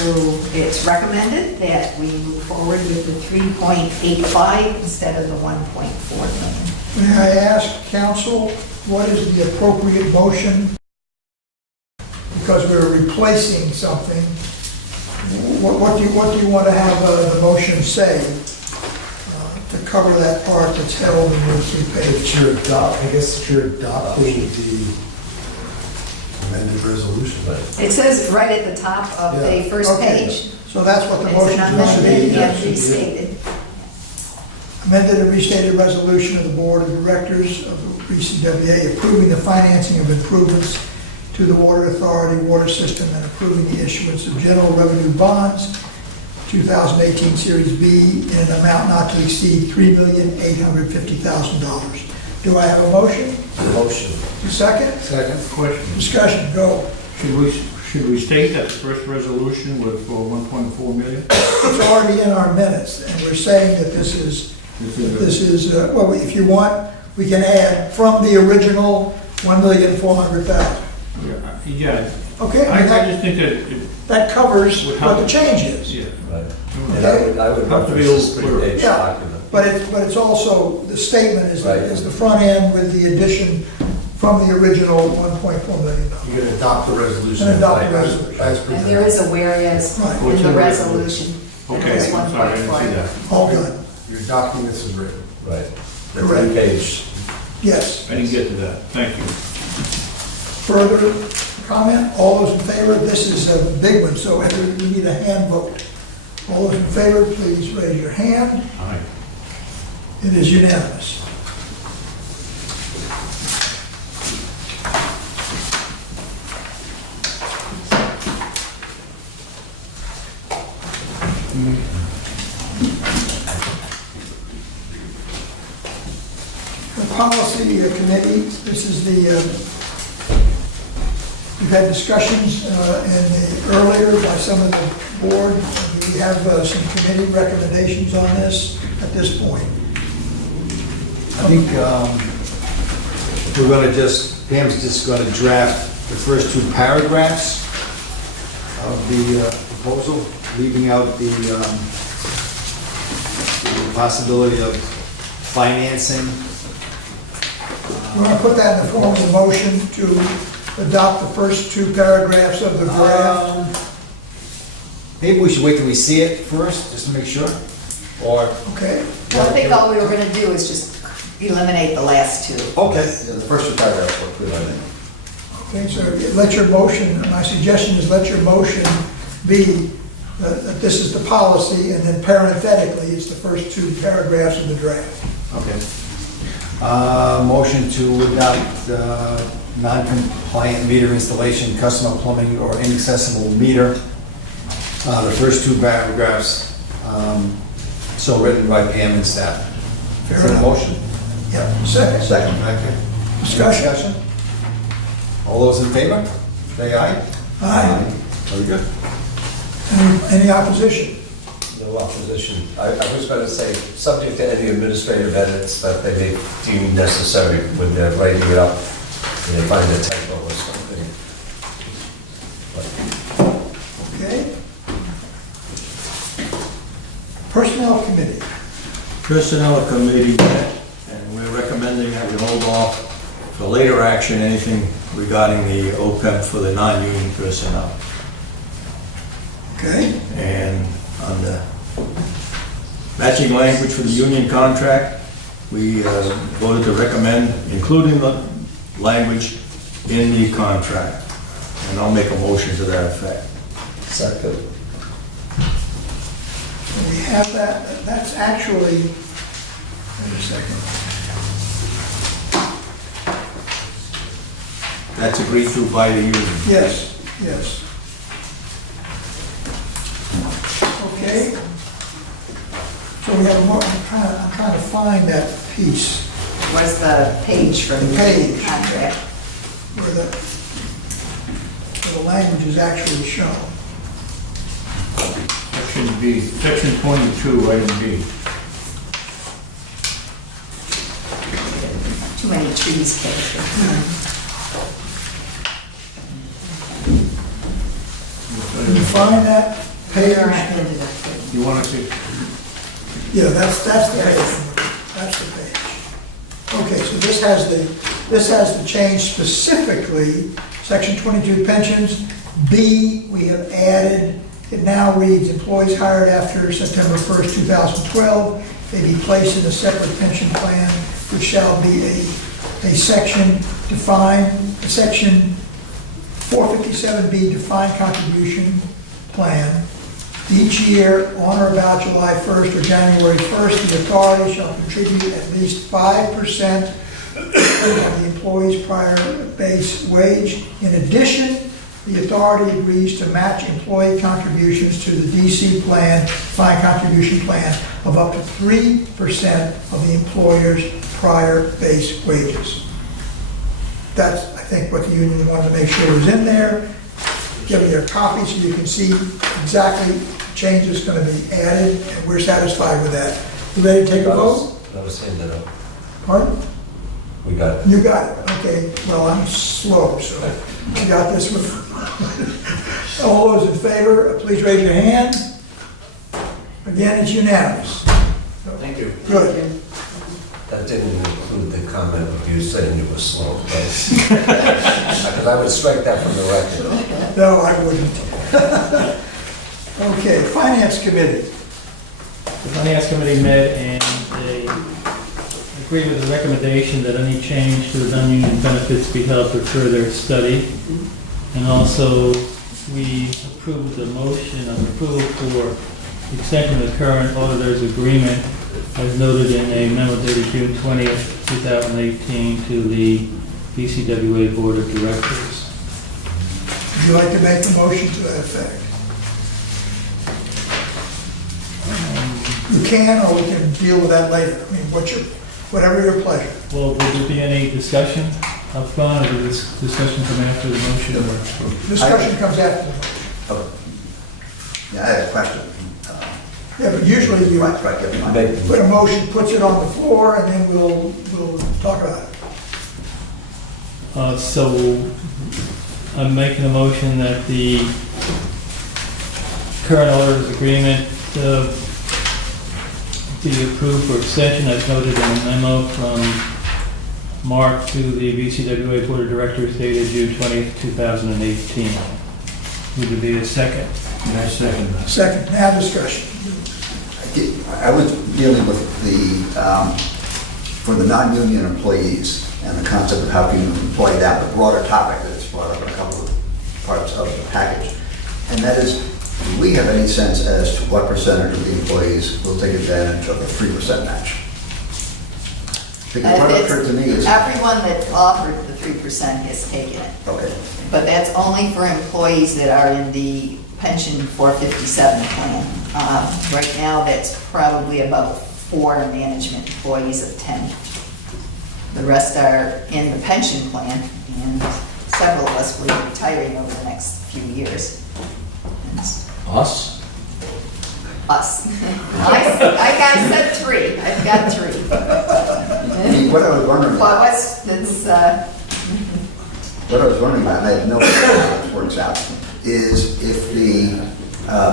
it's recommended that we move forward with the 3.85 instead of the 1.4 million. May I ask council, what is the appropriate motion? Because we're replacing something. What do you want to have the motion say to cover that part that's held in your 3 pages? I guess you're adopting the amended resolution. It says right at the top of the first Okay. page. So that's what the It's motion an is going to amended be. and restated. Amended and restated resolution of the Board of Directors of the BCWA approving the financing of improvements to the water authority, water system, and approving the issuance of general revenue bonds, 2018 Series B, in an amount not to exceed $3,850,000. Do I have a motion? Motion. Second? Second. Question. Discussion, go. Should we state that the first resolution was for 1.4 million? It's already in our minutes, and we're saying that this is, well, if you want, we can add from the original 1,400,000. Yeah. Okay, I just think that that covers what the change is. yeah. Right. And I would Have to be reference this a little 3-page clearer. document. but it's also, the statement is Right. the front end with the addition from the original $1.4 million. You're gonna adopt the resolution. And adopt the as- resolution. As And presented. there is a whereas Right. in the resolution. Okay, There's I'm one sorry, I point didn't for see it. that. All done, You're adopting this as written. Right. The Correct. three-page. yes. I didn't get to that, thank you. Further comment? All those in favor? This is a big one, so we need a hand vote. All those in favor, please raise your hand. Aye. It is unanimous. The policy committee, this is we've had discussions earlier by some of the board. We have some committee recommendations on this at this point. I think we're gonna Pam's just gonna draft the first two paragraphs of the proposal, leaving out the possibility of financing. You want to put that in the form of a motion to adopt the first two paragraphs of the draft? Maybe we should wait till we see it first, just to make sure, or... Okay, Well, I think all we were gonna do is just eliminate the last two. Okay. Yeah, the first two paragraphs were clear, I think. okay, so let your motion, my suggestion is let your motion be that this is the policy, and then parenthetically, it's the first two paragraphs of the draft. Okay. Motion to adopt non-compliant meter installation, customer plumbing, or inaccessible meter. The first two paragraphs, so written by Pam and staff. Fair Is that a enough. motion? Yep, second. Okay. Discussion? All those in favor? Say aye. Aye. Very good. Any opposition? No opposition. I was going to say, subject to any administrative edits that they may deem necessary when they're writing it up, and they find a typo or something. Okay. Personnel committee. Personnel committee met, and we're recommending that we hold off for later action, anything regarding the OPEB for the non-union personnel. Okay, And on the matching language for the union contract, we voted to recommend including the language in the contract. And I'll make a motion to that effect. Second. so we have that, that's actually, wait a second. That's agreed to by the union. Yes, yes. Okay. So we have more, I'm trying to find that piece Was the page from the Page. contract. where the language is actually shown. Section B, section 22, item B. Too many trees, Kate. Can you find that page? Where I ended up with. You want to see? Yeah, that's the There it page. is. That's the page. Okay, so this has the change specifically, section 22 pensions. B, we have added, it now reads, employees hired after September 1st, 2012 may be placed in a separate pension plan, which shall be a section defined, section 457B defined contribution plan. Each year, on or about July 1st or January 1st, the authority shall contribute at least 5% of the employee's prior base wage. In addition, the authority agrees to match employee contributions to the DC plan, defined contribution plan, of up to 3% of the employer's prior base wages. That's, I think, what the union wanted to make sure was in there. Give me your copy so you can see exactly the change that's going to be added, and we're satisfied with that. You ready to take a vote? That was handed up. Pardon? We got it. You got it, okay. Well, I'm slow, so I got this one. All those in favor, please raise your hand. Again, it's unanimous. Thank you. Good. That didn't include the comment of you saying you were slow, right? Because I would strike that from the record. No, I wouldn't. Okay, Finance Committee. The Finance Committee met and they agreed with the recommendation that any change to the non-union benefits be held for further study. And also, we approved the motion of approval for extension of the current auditor's agreement as noted in a memo dated June 20th, 2018 to the BCWA Board of Directors. Would you like to make a motion to that effect? You can, or we can deal with that later. I mean, whatever your pleasure. Well, will there be any discussion up front, or will this discussion come after the motion? or- Discussion comes after the motion. Oh. Yeah, I had a question. Yeah, but usually you Right, yeah, fine. put a motion, puts it on the floor, and then we'll talk about it. So I'm making a motion that the current auditor's agreement be approved for extension as noted in a memo from Mark to the BCWA Board of Directors dated June 20th, 2018. Would there be a second? I second that. Second, now discussion. I was dealing with for the non-union employees and the concept of how people employ that, the broader topic that's brought up in a couple of parts of the package. And that is, do we have any sense as to what percentage of the employees will take advantage of the 3% match? Because what occurred to me is... Everyone that offered the 3% has taken it. Okay. But that's only for employees that are in the pension 457 plan. Right now, that's probably about 4 management employees of 10. The rest are in the pension plan, and several of us will be retiring over the next few years. And Us? us. I said 3. I've got 3. I mean, what I was wondering Well, about... What I was wondering about, and I have no idea how this works out, is if the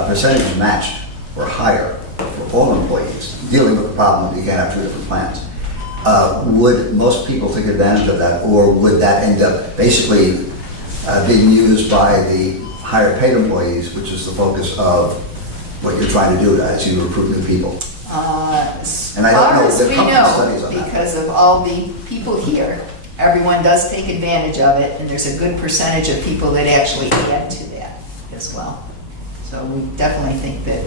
percentage matched were higher for all employees, dealing with the problem that you can't have 2 different plans, would most people take advantage of that, or would that end up basically being used by the higher paid employees, which is the focus of what you're trying to do as you recruit new people? As And I don't far know, as there we are know, studies on that. because of all the people here, everyone does take advantage of it, and there's a good percentage of people that actually add to that as well. So we definitely think that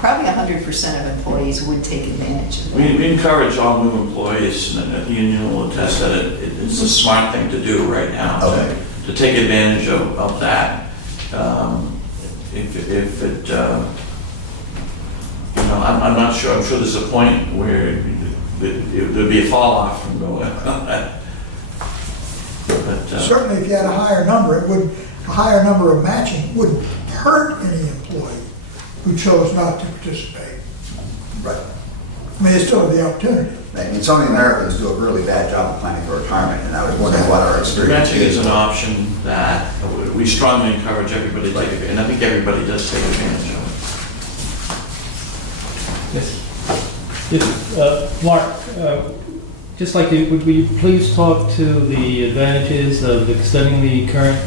probably 100% of employees would take advantage of that. We encourage all new employees, and the union will attest that it's a smart thing to do right now, Okay. to take advantage of that. If it, I'm not sure, I'm sure there's a point where there'd be a fall off from going. But, Certainly, if you had a higher number, a higher number of matching wouldn't hurt any employee who chose not to participate. Right. I mean, they still have the opportunity. I mean, so many Americans do a really bad job of planning for retirement, and I was wondering what our experience matching is is. an option that we strongly encourage everybody to take advantage, and I think everybody does take advantage of it. Yes. Mark, just like, would you please talk to the advantages of extending the current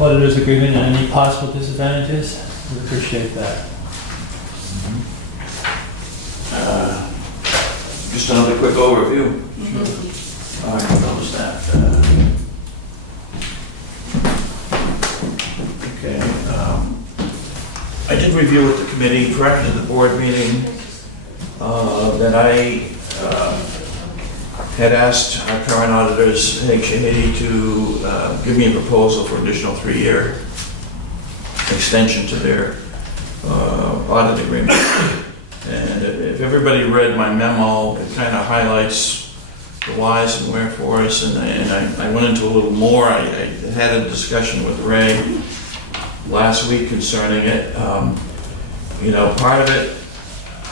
auditor's agreement and any possible disadvantages? We appreciate that. Just another quick overview. All right, what was that? Okay. I did review with the committee prior to the board meeting that I had asked our current auditors, committee, to give me a proposal for additional 3-year extension to their audit agreement. And if everybody read my memo, it kind of highlights the whys and wherefores, and I went into a little more. I had a discussion with Ray last week concerning it. Part of it,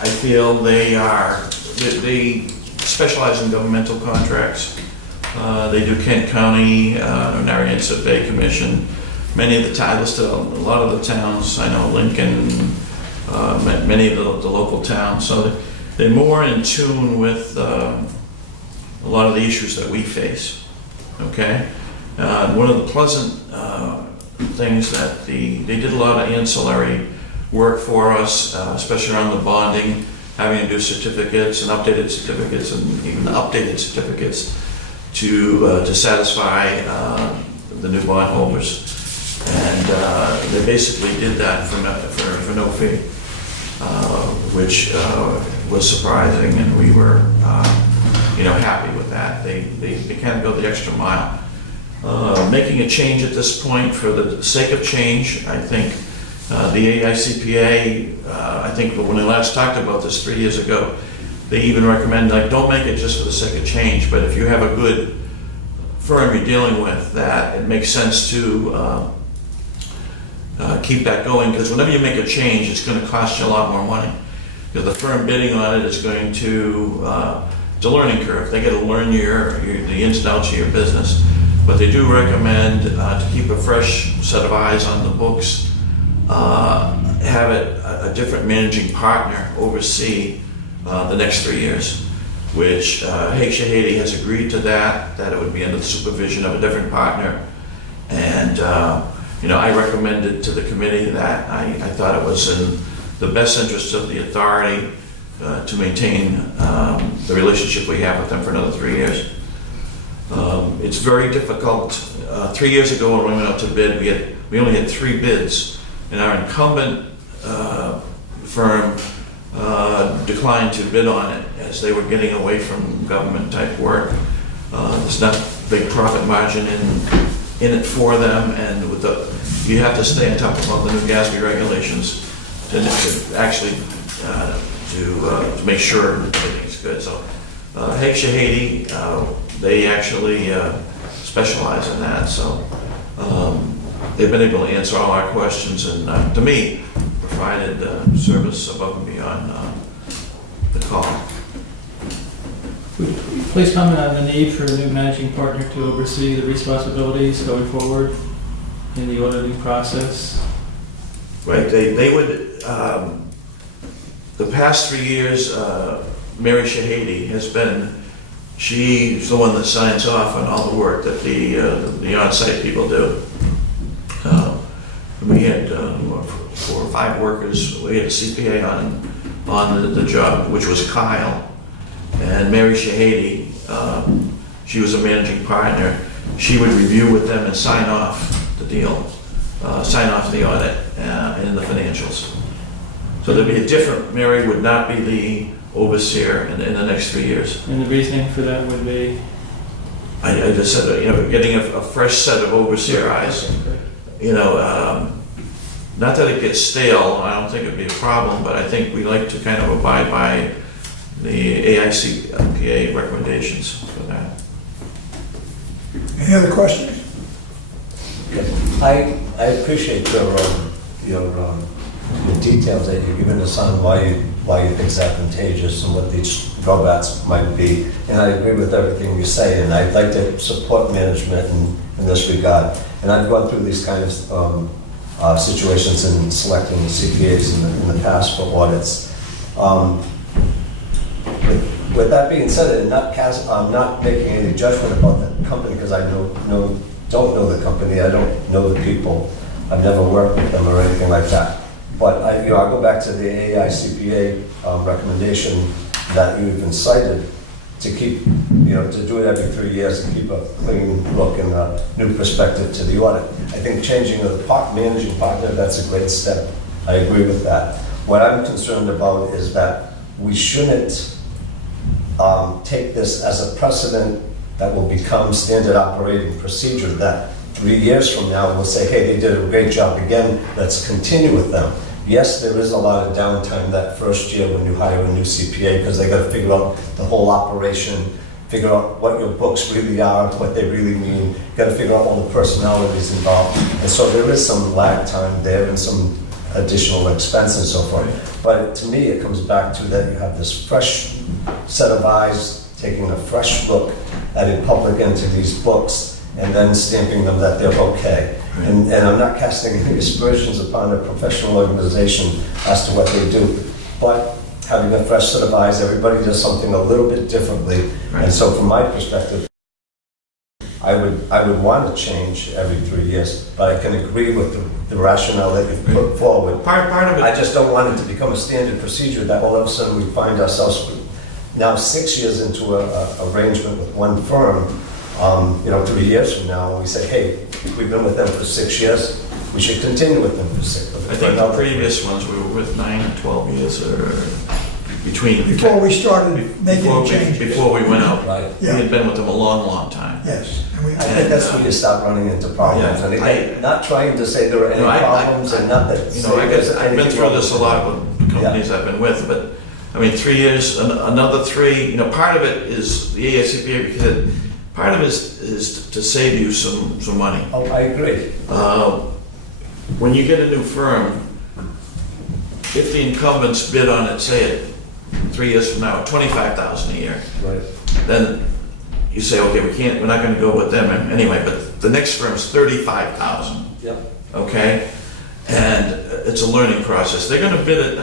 I feel they specialize in governmental contracts. They do Kent County, Narragansett Bay Commission. Many of the towns, listed a lot of the towns, I know Lincoln, many of the local towns. So they're more in tune with a lot of the issues that we face, okay? One of the pleasant things that they did a lot of ancillary work for us, especially around the bonding, having to do certificates and updated certificates and even updated certificates to satisfy the new bondholders. And they basically did that for no fee, which was surprising, and we were happy with that. They kind of go the extra mile. Making a change at this point for the sake of change, I think the AICPA, I think when we last talked about this 3 years ago, they even recommend, like, don't make it just for the sake of change, but if you have a good firm you're dealing with, that it makes sense to keep that going, because whenever you make a change, it's going to cost you a lot more money. Because the firm bidding on it is going to, it's a learning curve. They got to learn the ins and outs of your business. But they do recommend to keep a fresh set of eyes on the books, have a different managing partner oversee the next 3 years, which Haig Shahady has agreed to that it would be under the supervision of a different partner. And I recommended to the committee that I thought it was in the best interest of the authority to maintain the relationship we have with them for another 3 years. It's very difficult. 3 years ago when we went out to bid, we only had 3 bids, and our incumbent firm declined to bid on it as they were getting away from government type work. There's not a big profit margin in it for them, and you have to stay on top of all the new GASB regulations to actually to make sure everything's good. So Haig Shahady, they actually specialize in that, so they've been able to answer all our questions, and to me, provided service above and beyond the call. Would you please comment on the need for a new managing partner to oversee the responsibilities going forward in the auditing process? Right, they would, the past 3 years, Mary Shahady has been, she's the one that signs off on all the work that the on-site people do. We had 4 or 5 workers. We had a CPA on the job, which was Kyle, and Mary Shahady. She was a managing partner. She would review with them and sign off the deal, sign off the audit and the financials. So there'd be a different. Mary would not be the overseer in the next 3 years. And the reasoning for that would be? I just said, getting a fresh set of overseer eyes. Not that it gets stale, I don't think it'd be a problem, but I think we like to kind of abide by the AICPA recommendations for that. Any other questions? I appreciate your details that you've given us on why you think it's advantageous and what these drawbacks might be. And I agree with everything you say, and I'd like to support management in this regard. And I've gone through these kinds of situations in selecting CPAs in the past for audits. With that being said, and not making any judgment about the company, because I don't know the company, I don't know the people, I've never worked with them or anything like that. But I go back to the AICPA recommendation that you've been cited to keep, to do it every 3 years and keep a clean look and a new perspective to the audit. I think changing the managing partner, that's a great step. I agree with that. What I'm concerned about is that we shouldn't take this as a precedent that will become standard operating procedure, that 3 years from now we'll say, hey, they did a great job again, let's continue with them. Yes, there is a lot of downtime that first year when you hire a new CPA, because they got to figure out the whole operation, figure out what your books really are, what they really mean. You got to figure out all the personalities involved. And so there is some lag time there and some additional expense and so forth. But to me, it comes back to that you have this fresh set of eyes taking a fresh look at a public entity's books and then stamping them that they're okay. And I'm not casting any aspersions upon a professional organization as to what they do. But having a fresh set of eyes, everybody does something a little bit differently. And so from my perspective, I would want to change every 3 years, but I can agree with the rationale that you've put forward. Part of it. I just don't want it to become a standard procedure that all of a sudden we find ourselves now 6 years into a arrangement with one firm, 3 years from now, and we say, hey, we've been with them for 6 years, we should continue with them for 6 years. I think the previous ones we were with 9 and 12 years or between. Before we started making Before changes. Before we went out. Right. We had been with them a long, long time. Yes. And we, I think that's when you start running into problems. Yeah. And again, not trying to say there are any No, problems and not that. I guess I've been through this a lot with the companies I've been with, but, 3 years, another 3, part of it is the ASCPA, because part of it is to save you some money. Oh, I agree. When you get a new firm, if the incumbents bid on it, say it 3 years from now, $25,000 a year, Right. then you say, okay, we're not gonna go with them anyway, but the next firm's $35,000. Yep. Okay? And it's a learning process. They're gonna bid it,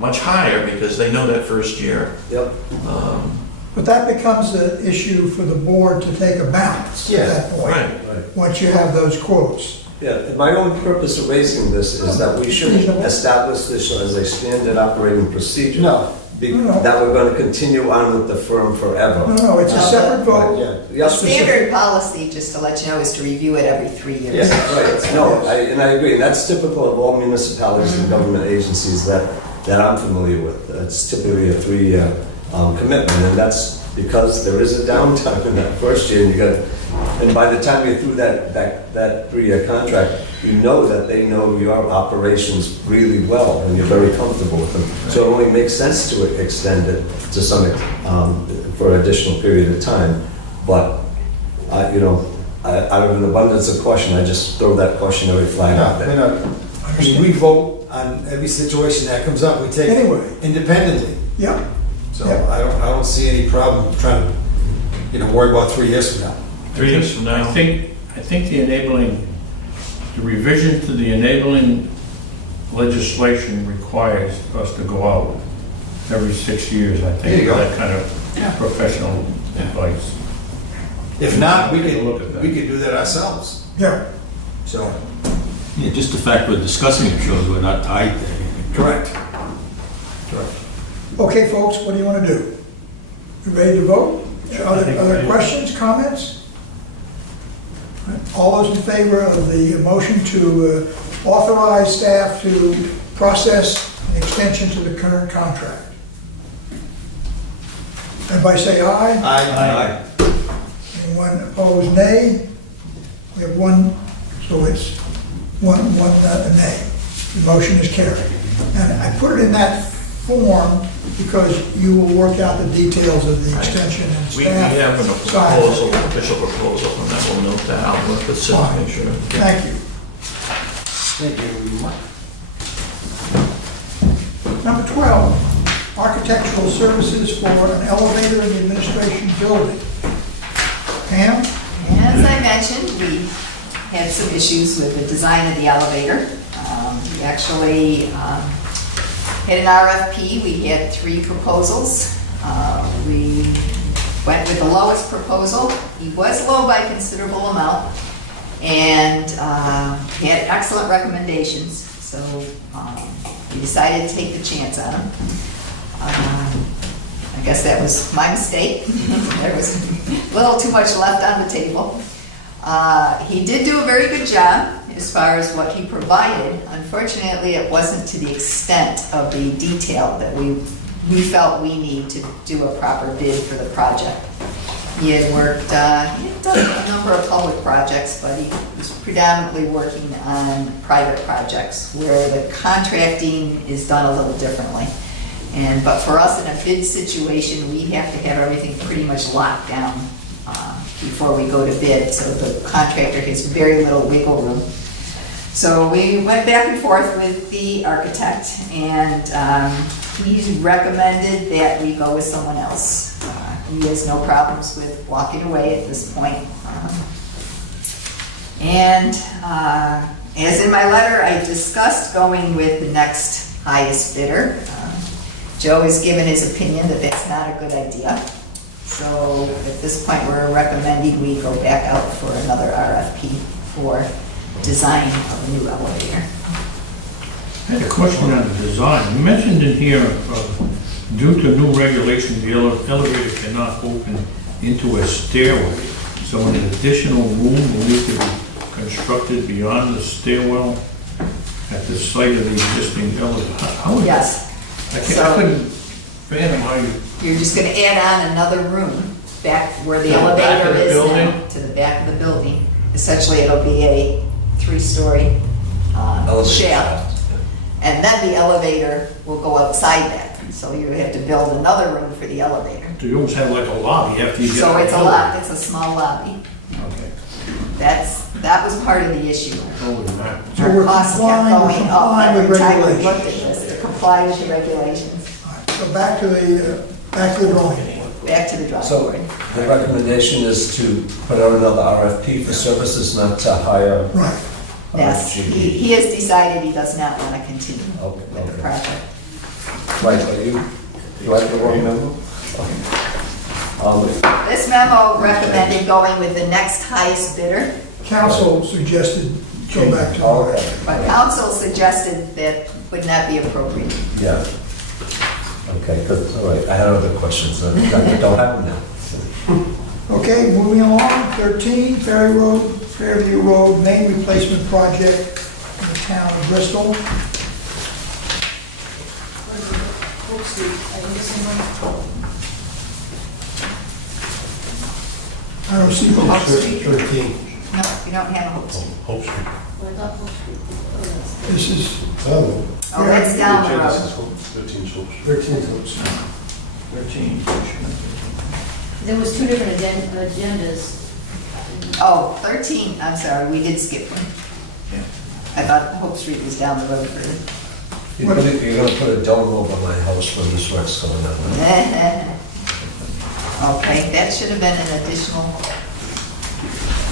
much higher because they know that first year. Yep. but that becomes an issue for the board to take a balance at that point. Right. Right. Once you have those quotes. Yeah, my own purpose of raising this is that we shouldn't Reasonable. establish this as a standard operating procedure. No. No. That we're going to continue on with the firm forever. No, it's a separate vote. Yeah. The Yep. standard policy, just to let you know, is to review it every 3 years. Yeah, right. No, and I agree. And that's typical of all municipalities and government agencies that I'm familiar with. It's typically a 3-year commitment, and that's because there is a downtime in that first year. And by the time you're through that 3-year contract, you know that they know your operations really well, and you're very comfortable with them. So it only makes sense to extend it to some for an additional period of time. But out of an abundance of caution, I just throw that cautionary flag out No, there. we're not. I mean, we vote on every situation that comes up, we take it Anyway. independently. Yeah. So Yeah. I don't see any problem trying to, worry about 3 years from now. 3 years from now. I think the revision to the enabling legislation requires us to go out every 6 years, I think. There you go. That kind of professional advice. If not, we Take a look at that. could do that ourselves. Yeah. So, Yeah, just the fact we're discussing it shows we're not tied. correct. Okay, folks, what do you want to do? You ready to vote? Other questions, comments? All those in favor of the motion to authorize staff to process an extension to the current contract? Everybody say aye. Aye. Anyone opposed, nay? We have one, so it's one nay. The motion is carried. And I put it in that form because you will work out the details of the extension and We staff. have a side. proposal, official proposal, and then we'll note that out with the signature. Thank you. Thank you. Number 12, architectural services for an elevator in the administration building. Pam? As I mentioned, we had some issues with the design of the elevator. We actually had an RFP. We had 3 proposals. We went with the lowest proposal. He was low by a considerable amount and he had excellent recommendations. So we decided to take the chance on him. I guess that was my mistake. There was a little too much left on the table. He did do a very good job as far as what he provided. Unfortunately, it wasn't to the extent of the detail that we felt we need to do a proper bid for the project. He had worked, he had done a number of public projects, but he was predominantly working on private projects where the contracting is done a little differently. But for us in a bid situation, we have to have everything pretty much locked down before we go to bid, so the contractor has very little wiggle room. So we went back and forth with the architect, and he's recommended that we go with someone else. He has no problems with walking away at this point. And as in my letter, I discussed going with the next highest bidder. Joe has given his opinion that that's not a good idea. So at this point, we're recommending we go back out for another RFP for design of a new elevator. I had a question on the design. You mentioned in here, due to new regulations, the elevator cannot open into a stairway. So an additional room will need to be constructed beyond the stairwell at the site of the existing elevator. How would- Yes, I couldn't fathom how you, you're just gonna add on another room back where the To the back elevator of the is now. building? To the back of the building. Essentially, it'll be a 3-story shaft. And then the elevator will go outside that. So you have to build another room for the elevator. do you almost have like a lobby after you get. So out it's the a lot, elevator? it's a small lobby. Okay. That was part of the issue. Holy mackerel. So we're Costs kept complying, we're going up complying with every time we regulations. looked at this, to comply with the regulations. All right, so back to the drawing board. Back to the drawing So board. the recommendation is to put out another RFP for services, not to hire. Right. Yes, GE. he has decided he does not want to continue Okay, with the okay. project. Right, are you, do I have the wrong memo? This memo recommended going with the next highest bidder, Council suggested go back to. Okay, but council suggested that would not be appropriate. yeah. Okay, good, all right, I had other questions, I don't have them now. Okay, moving along, 13, Fairview Road main replacement project in the town of Bristol. I don't see Hope Hope Street. 13. No, you don't have a Hope Street. Hope Street. This is, Oh, Oh, that's down the This road. is Hope- 13 Hope Street. 13 votes. 13. There was two different agendas. Oh, 13, I'm sorry, we did skip one. I thought Hope Street was down the road further. You're gonna put a dome over my house when this work's going on. right? Okay, that should have been an additional,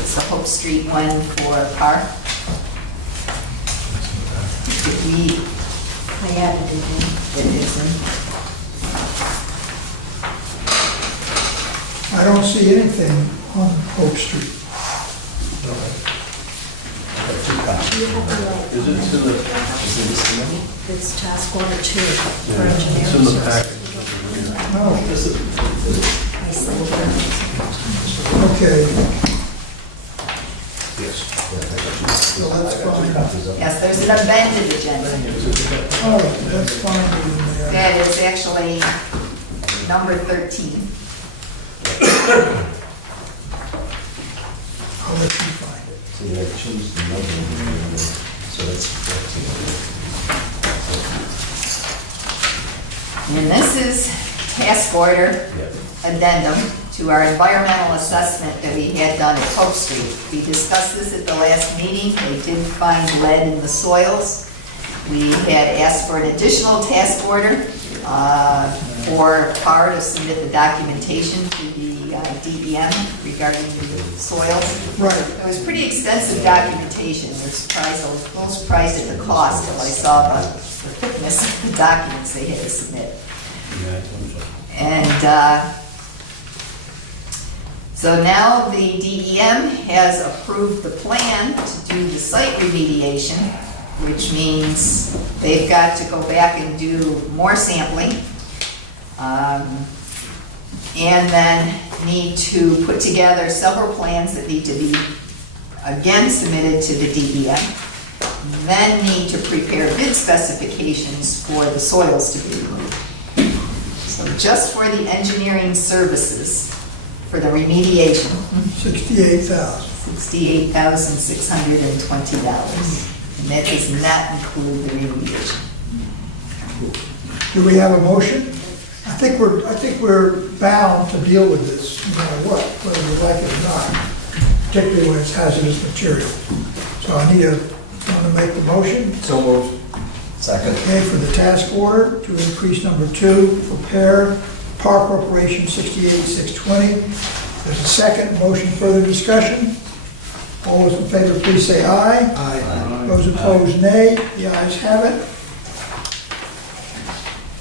it's the Hope Street one for park. Did we, I added it in. it isn't. I don't see anything on Hope Street. You have to, Is it in the, it's task order 2 for yeah, engineering. it's in the services. package. No, I sent it. okay, Yes. so that's fine. Yes, there's an amended agenda. All right, that's fine. That is actually number 13. I'll let you find it. So you have changed the number, so that's 14. And this is task order Yeah. addendum to our environmental assessment that we had done at Hope Street. We discussed this at the last meeting. They did find lead in the soils. We had asked for an additional task order for PAR to submit the documentation to the DEM regarding the soils. Right. It was pretty extensive documentation. I was surprised, I was a little surprised at the cost until I saw the thickness of the documents they had to submit. And so now the DEM has approved the plan to do the site remediation, which means they've got to go back and do more sampling. And then need to put together several plans that need to be, again, submitted to the DEM. Then need to prepare bid specifications for the soils to be removed. So just for the engineering services, for the remediation, $68,000. $68,620. And that does not include the remediation. Do we have a motion? I think we're bound to deal with this no matter what, whether we like it or not, particularly when it's hazardous material. So I need someone to make the motion. So moved. Second. Okay, for the task order to increase number 2 for PAR Corporation 68,620. There's a second motion, further discussion. All those in favor, please say aye. Aye. Those opposed, nay. The ayes have it.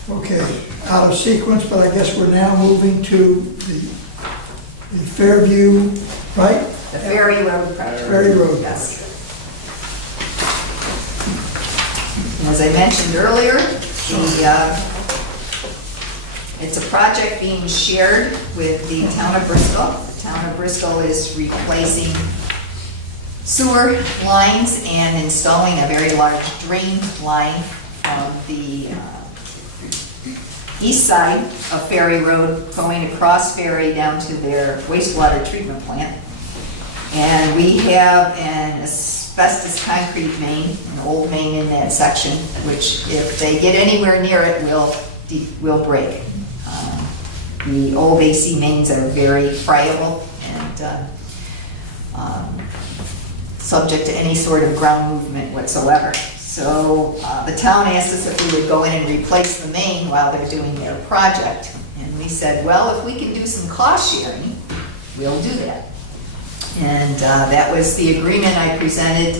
Okay, out of sequence, but I guess we're now moving to the Fairview, right? The Ferry Road project. Ferry Road. Yes. As I mentioned earlier, it's a project being shared with the town of Bristol. The town of Bristol is replacing sewer lines and installing a very large drain line from the east side of Ferry Road, going across Ferry down to their wastewater treatment plant. And we have an asbestos concrete main, an old main in that section, which if they get anywhere near it, will break. The old AC mains are very friable and subject to any sort of ground movement whatsoever. So the town asked us if we would go in and replace the main while they're doing their project. And we said, well, if we can do some cost sharing, we'll do that. And that was the agreement I presented,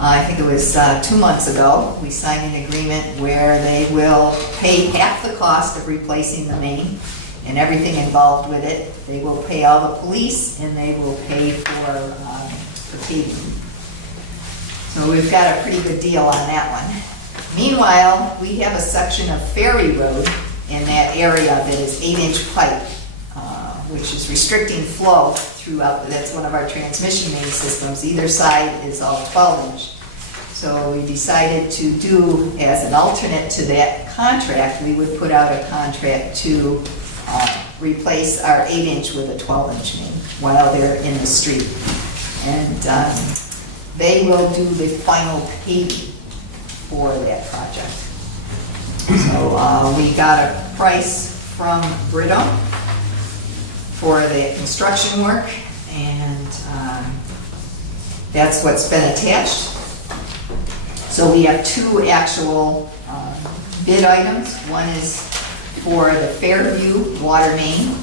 I think it was 2 months ago. We signed an agreement where they will pay half the cost of replacing the main and everything involved with it. They will pay all the police and they will pay for paving. So we've got a pretty good deal on that one. Meanwhile, we have a section of Ferry Road in that area that is 8-inch pipe, which is restricting flow throughout. That's one of our transmission main systems. Either side is all 12-inch. So we decided to do, as an alternate to that contract, we would put out a contract to replace our 8-inch with a 12-inch main while they're in the street. And they will do the final paving for that project. So we got a price from Bristol for the construction work, and that's what's been attached. So we have 2 actual bid items. One is for the Fairview water main.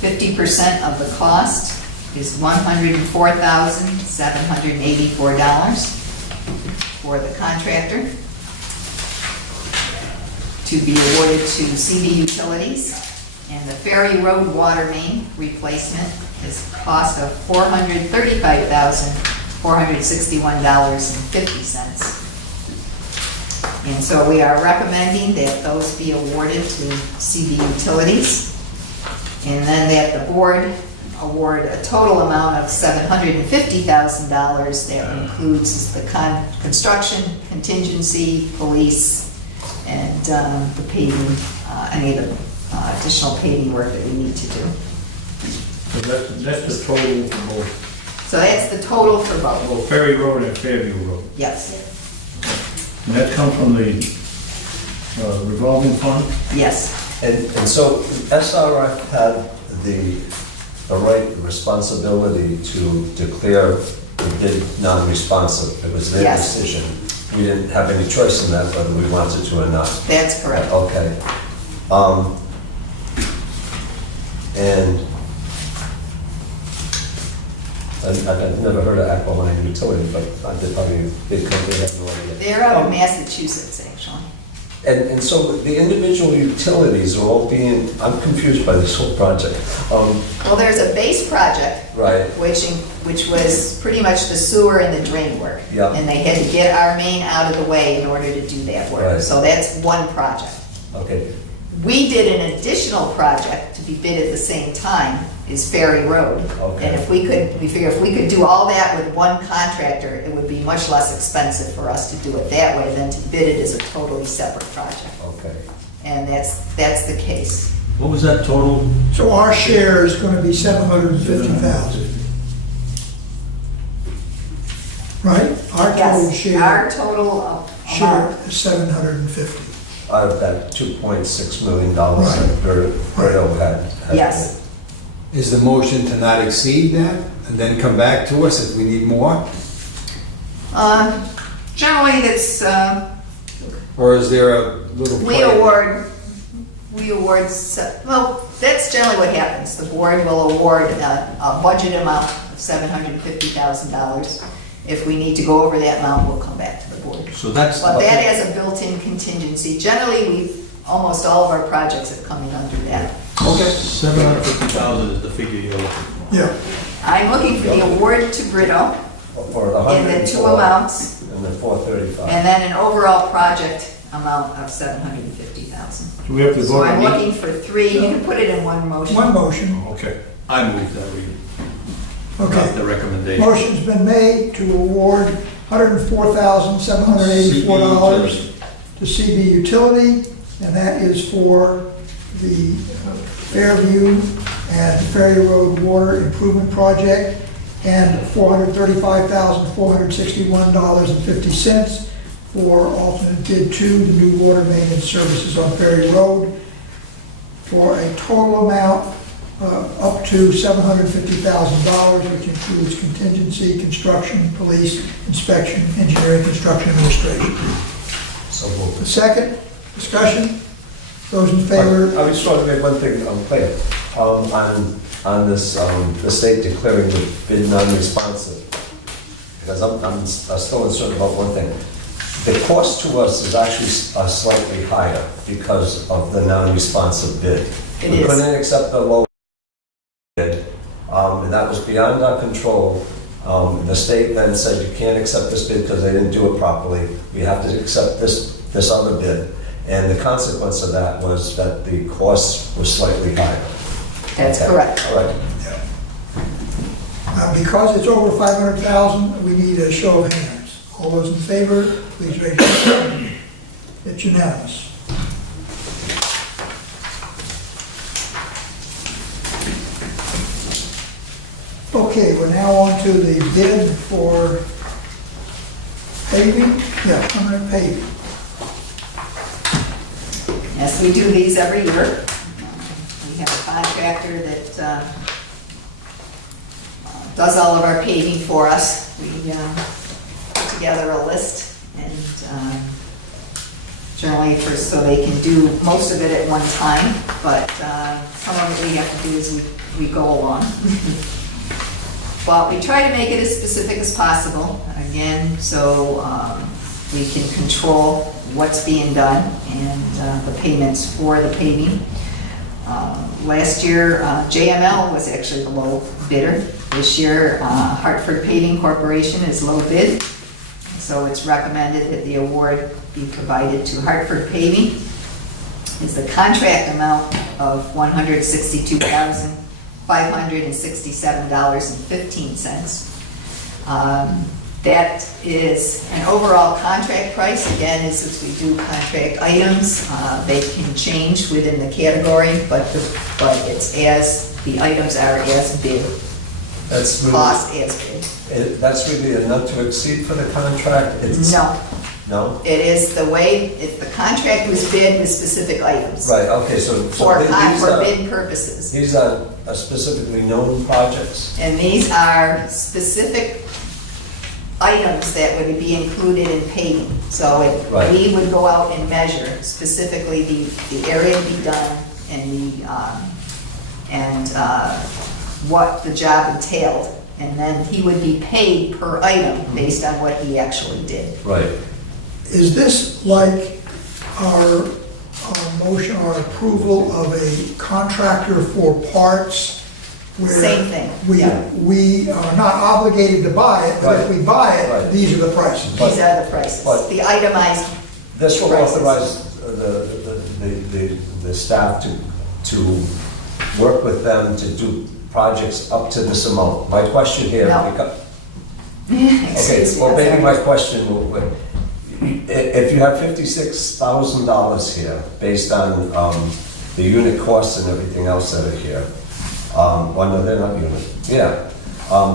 50% of the cost is $104,784 for the contractor to be awarded to CV Utilities. And the Ferry Road water main replacement is a cost of $435,461.50. And so we are recommending that those be awarded to CV Utilities. And then that the board award a total amount of $750,000 that includes the construction, contingency, police, and the paving, any of the additional paving work that we need to do. So that's the total for both, So that's the total for both. both Ferry Road and Fairview Road. Yes, And that comes from the revolving fund? yes. And so SRF had the right responsibility to declare the bid non-responsive. It was their Yes. decision. We didn't have any choice in that, whether we wanted to or not. That's correct. Okay. And I've never heard of Aqualine Utility, but they're probably a big company, I have no idea. They're out of Massachusetts, actually. And so the individual utilities are all being, I'm confused by this whole project. Well, there's a base project, Right, which was pretty much the sewer and the drain work. Yeah. And they had to get our main out of the way in order to do that work. Right. So that's one project. okay. We did an additional project to be bid at the same time, is Ferry Road. Okay. And we figure if we could do all that with one contractor, it would be much less expensive for us to do it that way than to bid it as a totally separate project. Okay. And that's the case. What was that total? So our share is gonna be 750,000. Right? Our total Yes, our share total amount. is 750. Out of that $2.6 million Right. that Berto had. Yes. Is the motion to not exceed that and then come back to us if we need more? Generally, that's, Or is there a little? we award, well, that's generally what happens. The board will award a budget amount of $750,000. If we need to go over that amount, we'll come back to the board. So that's. But that has a built-in contingency. Generally, almost all of our projects have come in under that. Okay. 750,000 is the figure you're looking for. Yeah. I'm looking for the award to Bristol For the in the two 104 amounts, and the 435. and then an overall project amount of $750,000. Do we have to So vote I'm on each? looking for three, you can put it in one motion. One motion. Okay. I move that we adopt Okay. the recommendation. Motion's been made to award $104,784 to CB Utility, and that is for the Fairview and Ferry Road Water Improvement Project, and $435,461.50 for alternate bid 2, the new water maintenance services on Ferry Road, for a total amount up to $750,000, which includes contingency, construction, police, inspection, engineering, construction, administration. So moved. The second, discussion, those in favor? I just want to make one thing clear. On this, the state declaring the bid non-responsive, because I'm still uncertain about one thing. The cost to us is actually slightly higher because of the non-responsive bid. It We is. couldn't accept the low bid, and that was beyond our control. The state then said, you can't accept this bid because they didn't do it properly. We have to accept this other bid. And the consequence of that was that the costs were slightly higher. That's Okay. correct. All right. Because it's over 500,000, we need a show of hands. All those in favor, please raise your hand. It's unanimous. Okay, we're now on to the bid for paving. Yeah, permanent paving. Yes, we do these every year. We have a contractor that does all of our paving for us. We put together a list and generally so they can do most of it at one time, but some of it we have to do as we go along. But we try to make it as specific as possible, again, so we can control what's being done and the payments for the paving. Last year, JML was actually the low bidder. This year, Hartford Paving Corporation is low bid. So it's recommended that the award be provided to Hartford Paving. Is the contract amount of $162,567.15. That is an overall contract price. Again, as we do contract items, they can change within the category, but it's as, the items are as bid, That's really, cost as bid. that's really a not to exceed for the contract? No, No? it is the way, the contract was bid with specific items. Right, okay, so For these bid purposes. these are specifically known projects? And these are specific items that would be included in paving. So Right. we would go out and measure specifically the area to be done and what the job entailed. And then he would be paid per item based on what he actually did. Right. Is this like our motion or approval of a contractor for parts? Where Same thing, yeah. We are not obligated to buy it, but if we buy it, Right. these are the prices. But- These are the prices, but- the itemized. This will prices. authorize the staff to work with them to do projects up to this amount. My question here, No. okay, Excuse me, well, I'm maybe sorry. my question, if you have $56,000 here, based on the unit costs and everything else that are here, well, no, they're not unit, yeah.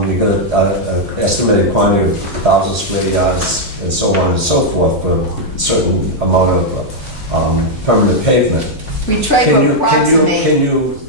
You got an estimated quantity of 1,000 square yards and so on and so forth for a certain amount of permanent pavement. We try to approximate.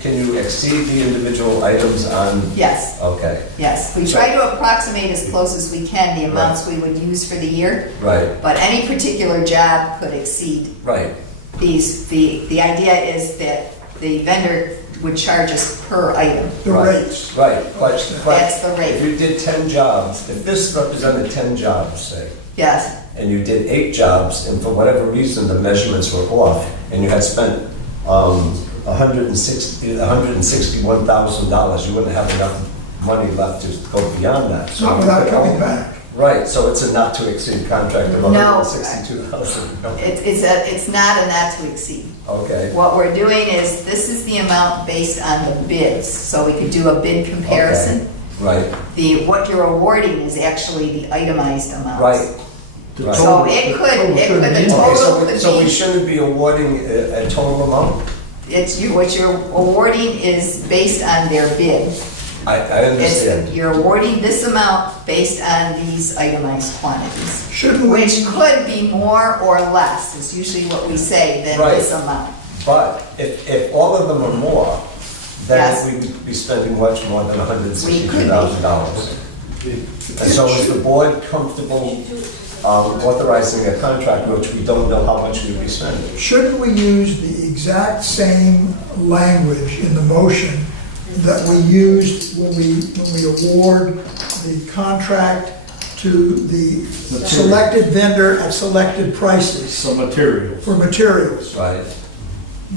Can you exceed the individual items on? Yes. Okay, Yes, we try to approximate as close as we can the amounts we would use for the year, right, but any particular job could exceed right, these. The idea is that the vendor would charge us per item. The rates. Right, but That's the if rate, you did 10 jobs, if this represented 10 jobs, say, yes. and you did 8 jobs, and for whatever reason the measurements were off, and you had spent $161,000, you wouldn't have enough money left to go beyond that. So Not without coming back. Right, so it's a not to exceed contract of No. $162,000. No. It's not a not to exceed. Okay, What we're doing is, this is the amount based on the bids, so we could do a bid comparison. right, What you're awarding is actually the itemized amounts. right. The Right. So total- it the could, total the shouldn't be- total Okay, could so we be, shouldn't be awarding a total amount? what you're awarding is based on their bid. I understand. You're awarding this amount based on these itemized quantities, Shouldn't we? which could be more or less, is usually what we say, than Right. this amount. But if all of them are more, then Yes. we would be spending much more than We could $162,000. And so is the board comfortable authorizing a contract which we don't know how much we'd be spending? Shouldn't we use the exact same language in the motion that we used when we award the contract to the selected vendor at selected prices Some materials. for materials? Right,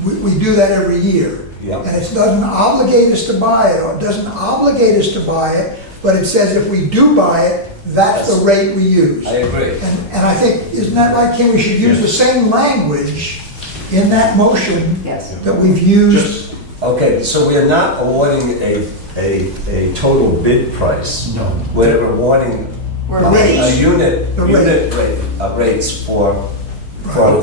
We do that every year. yeah. And it doesn't obligate us to buy it, or it doesn't obligate us to buy it, but it says if we do buy it, that's the rate we use. I agree. And I think, isn't that right, Kim? We should use the same language in that motion Yes. that we've used. Okay, so we are not awarding a total bid price. No. We're awarding We're a bidding. unit The rate, rates for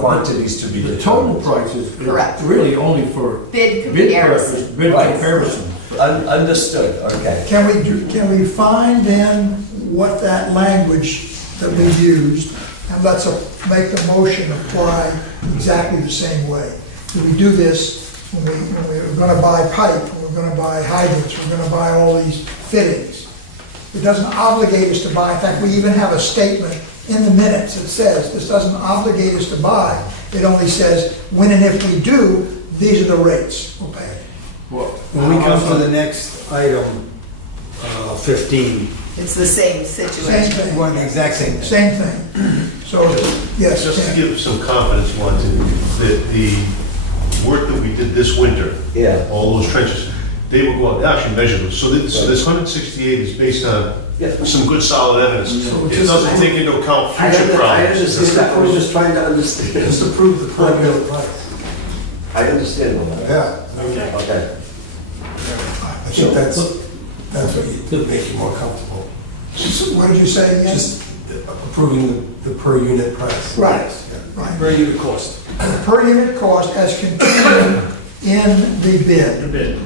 quantities to be The determined. total price is Correct. really only for Bid bid comparison. purpose, bid Right. comparison. Understood, okay. Can we find then what that language that we used, and let's make the motion apply exactly the same way. Do we do this when we're gonna buy pipe, when we're gonna buy hydrants, we're gonna buy all these fittings? It doesn't obligate us to buy. In fact, we even have a statement in the minutes that says, this doesn't obligate us to buy. It only says, when and if we do, these are the rates we'll pay. When we come to the next item, 15, It's the same Same situation. thing. we're on the exact same thing. Same thing. So, yes, Just to Ken. give some confidence, one, that the work that we did this winter, Yeah, all those trenches, they will go out, they actually measure them. So this 168 is based on yeah. some good solid evidence. It doesn't take into account I future problems. understand that, I was just trying to understand. Just to prove the per unit price. I understand all that. Yeah, Okay. I think that's what you make you more comfortable. What did you say again? Just approving the per unit price. Right. Yeah. Right. Per unit cost. Per unit cost as contained in the bid.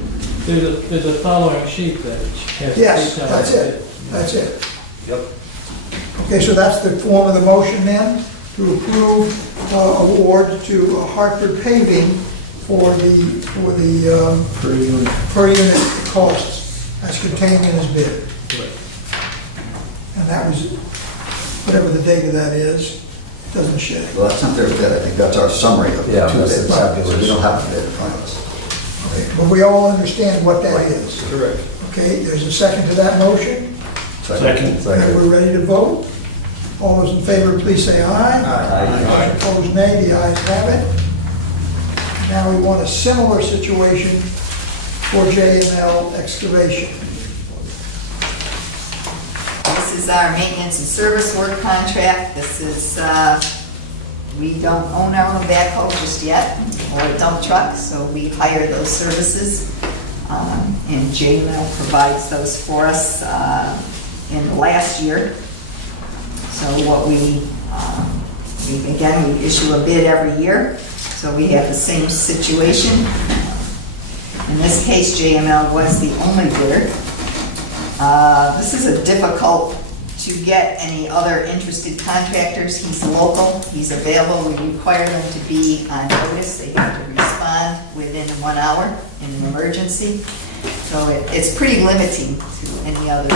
There's a following sheet that has. Yes, details. that's it, that's it. Yep. Okay, so that's the form of the motion then, to approve award to Hartford Paving for the per unit costs as contained in his bid. And that was, whatever the date of that is, it doesn't show. Well, that's not their bid, I think that's our summary of the Yeah, two that's bids. the tabulation. So we don't have a bid in front of us. Okay, but we all understand what that is. Correct. Okay, there's a second to that motion, Second. and we're ready to vote. All those in favor, please say aye. Aye. Opposed, nay. The ayes have it. Now we want a similar situation for J&L excavation. This is our maintenance and service work contract. This is, we don't own our own backhoe just yet, or a dump truck, so we hire those services. And J-Mill provides those for us in the last year. So what we issue a bid every year, so we have the same situation. In this case, JML was the only bidder. This is a difficult to get any other interested contractors. He's local, he's available, we require them to be on notice. They have to respond within 1 hour in an emergency. So it's pretty limiting to any other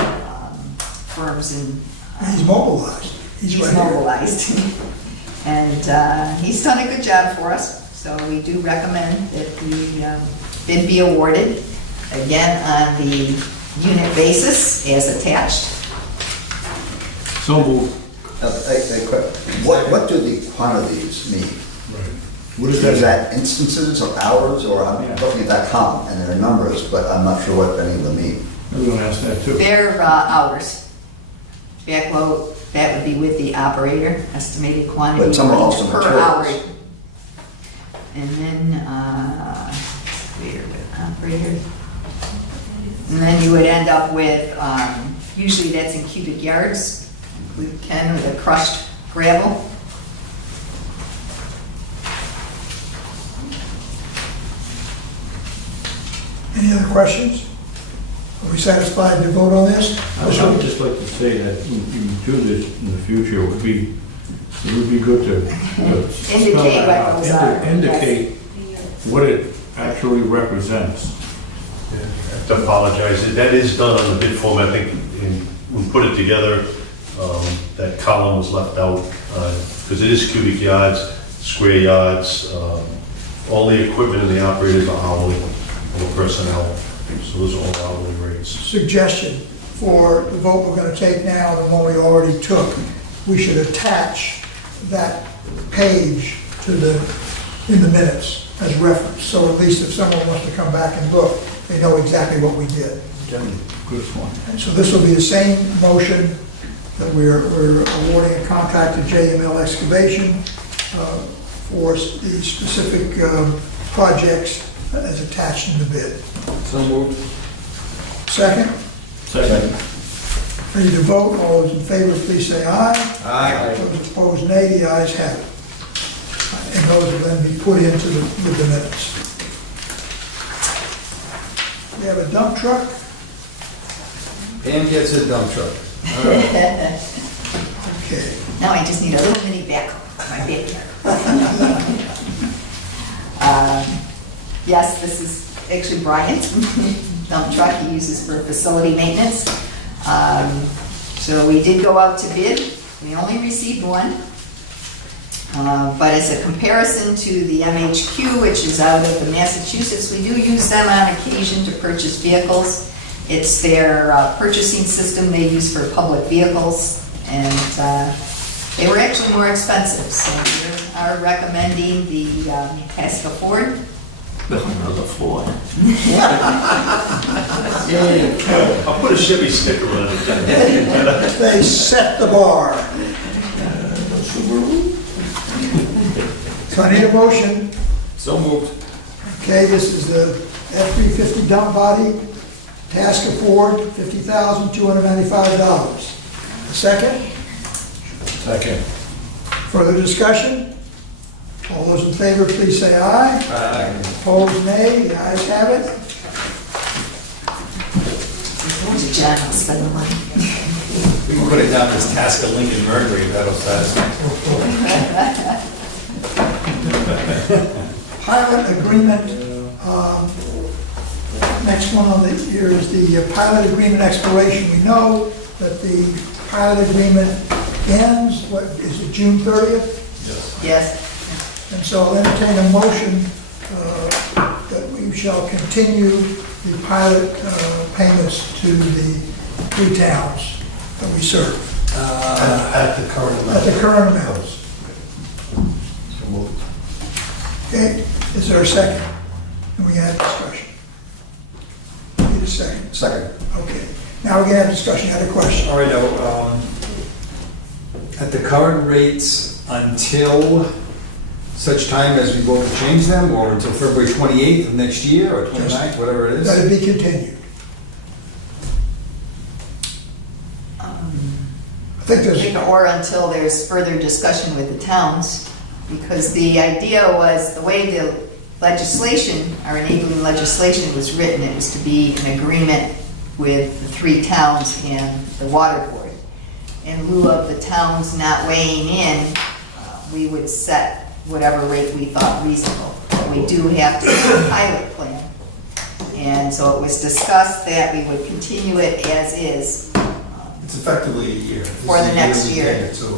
firms in. He's mobilized. He's right here. mobilized. And he's done a good job for us, so we do recommend that we bid be awarded, again on the unit basis as attached. So moved. What do the quantities mean? What is Is that? that instances or hours, or I'm looking at that column, and there are numbers, but I'm not sure what any of them mean. We're gonna ask that too. Their hours. Backload, that would be with the operator, estimated quantity. But some are also per materials. hour. And then, where with operator. And then you would end up with, usually that's in cubic yards, we can with a crushed gravel. Any other questions? Are we satisfied to vote on this? I would just like to say that when you do this in the future, it would be good to spell Indicate that what out. those are, Indicate what it actually represents. I have to apologize, that is done on the bid form, I think, when we put it together, that column was left out, because it is cubic yards, square yards, all the equipment and the operators are hourly, all the personnel, so those are all hourly rates. Suggestion for the vote we're gonna take now, the one we already took, we should attach that page to in the minutes as reference, so at least if someone wants to come back and look, they know exactly what we did. Good one. And so this will be the same motion that we're awarding a contract to JML Excavation for the specific projects as attached in the bid. So moved. Second, Second. ready to vote, all those in favor, please say aye. Aye. Those opposed, nay, the ayes have it. And those will then be put into with the minutes. We have a dump truck. Pam gets a dump truck. Okay. Now I just need a little mini backhoe, my backyard. Yes, this is actually Brian's dump truck he uses for facility maintenance. So we did go out to bid. We only received one. But as a comparison to the MHQ, which is out of Massachusetts, we do use them on occasion to purchase vehicles. It's their purchasing system they use for public vehicles, and they were actually more expensive. So we are recommending the Tasca Ford. Another floor. I'll put a Chevy sticker on it. They set the bar. So I need a motion. So moved. Okay, this is the F-350 dump body, Tasca Ford, $50,295. A second? Second. Further discussion? All those in favor, please say aye. Aye. Opposed, nay. The ayes have it. Going to John, I'll spend the money. We can put it down as Tasca Lincoln Mercury, if that'll satisfy. Pilot agreement, next one on here is the pilot agreement expiration. We know that the pilot agreement ends, what, is it June 30th? Yes. And so I'll entertain a motion that we shall continue the pilot payments to the 3 towns that we serve At the current amount. at the current amounts. So moved. Okay, is there a second? And we have discussion. Need a second? Second. Okay, now we can have discussion, I had a question. All right, now, at the current rates until such time as we vote to change them, or until February 28th of next year, or 29th, whatever it Let is? it be continued. I think there's, Or until there's further discussion with the towns, because the idea was, the way the legislation, our enabling legislation was written, it was to be an agreement with the 3 towns and the water board. In lieu of the towns not weighing in, we would set whatever rate we thought reasonable. But we do have to have a pilot plan. And so it was discussed that we would continue it as is. It's effectively a year. This For is the a next yearly year. payment, So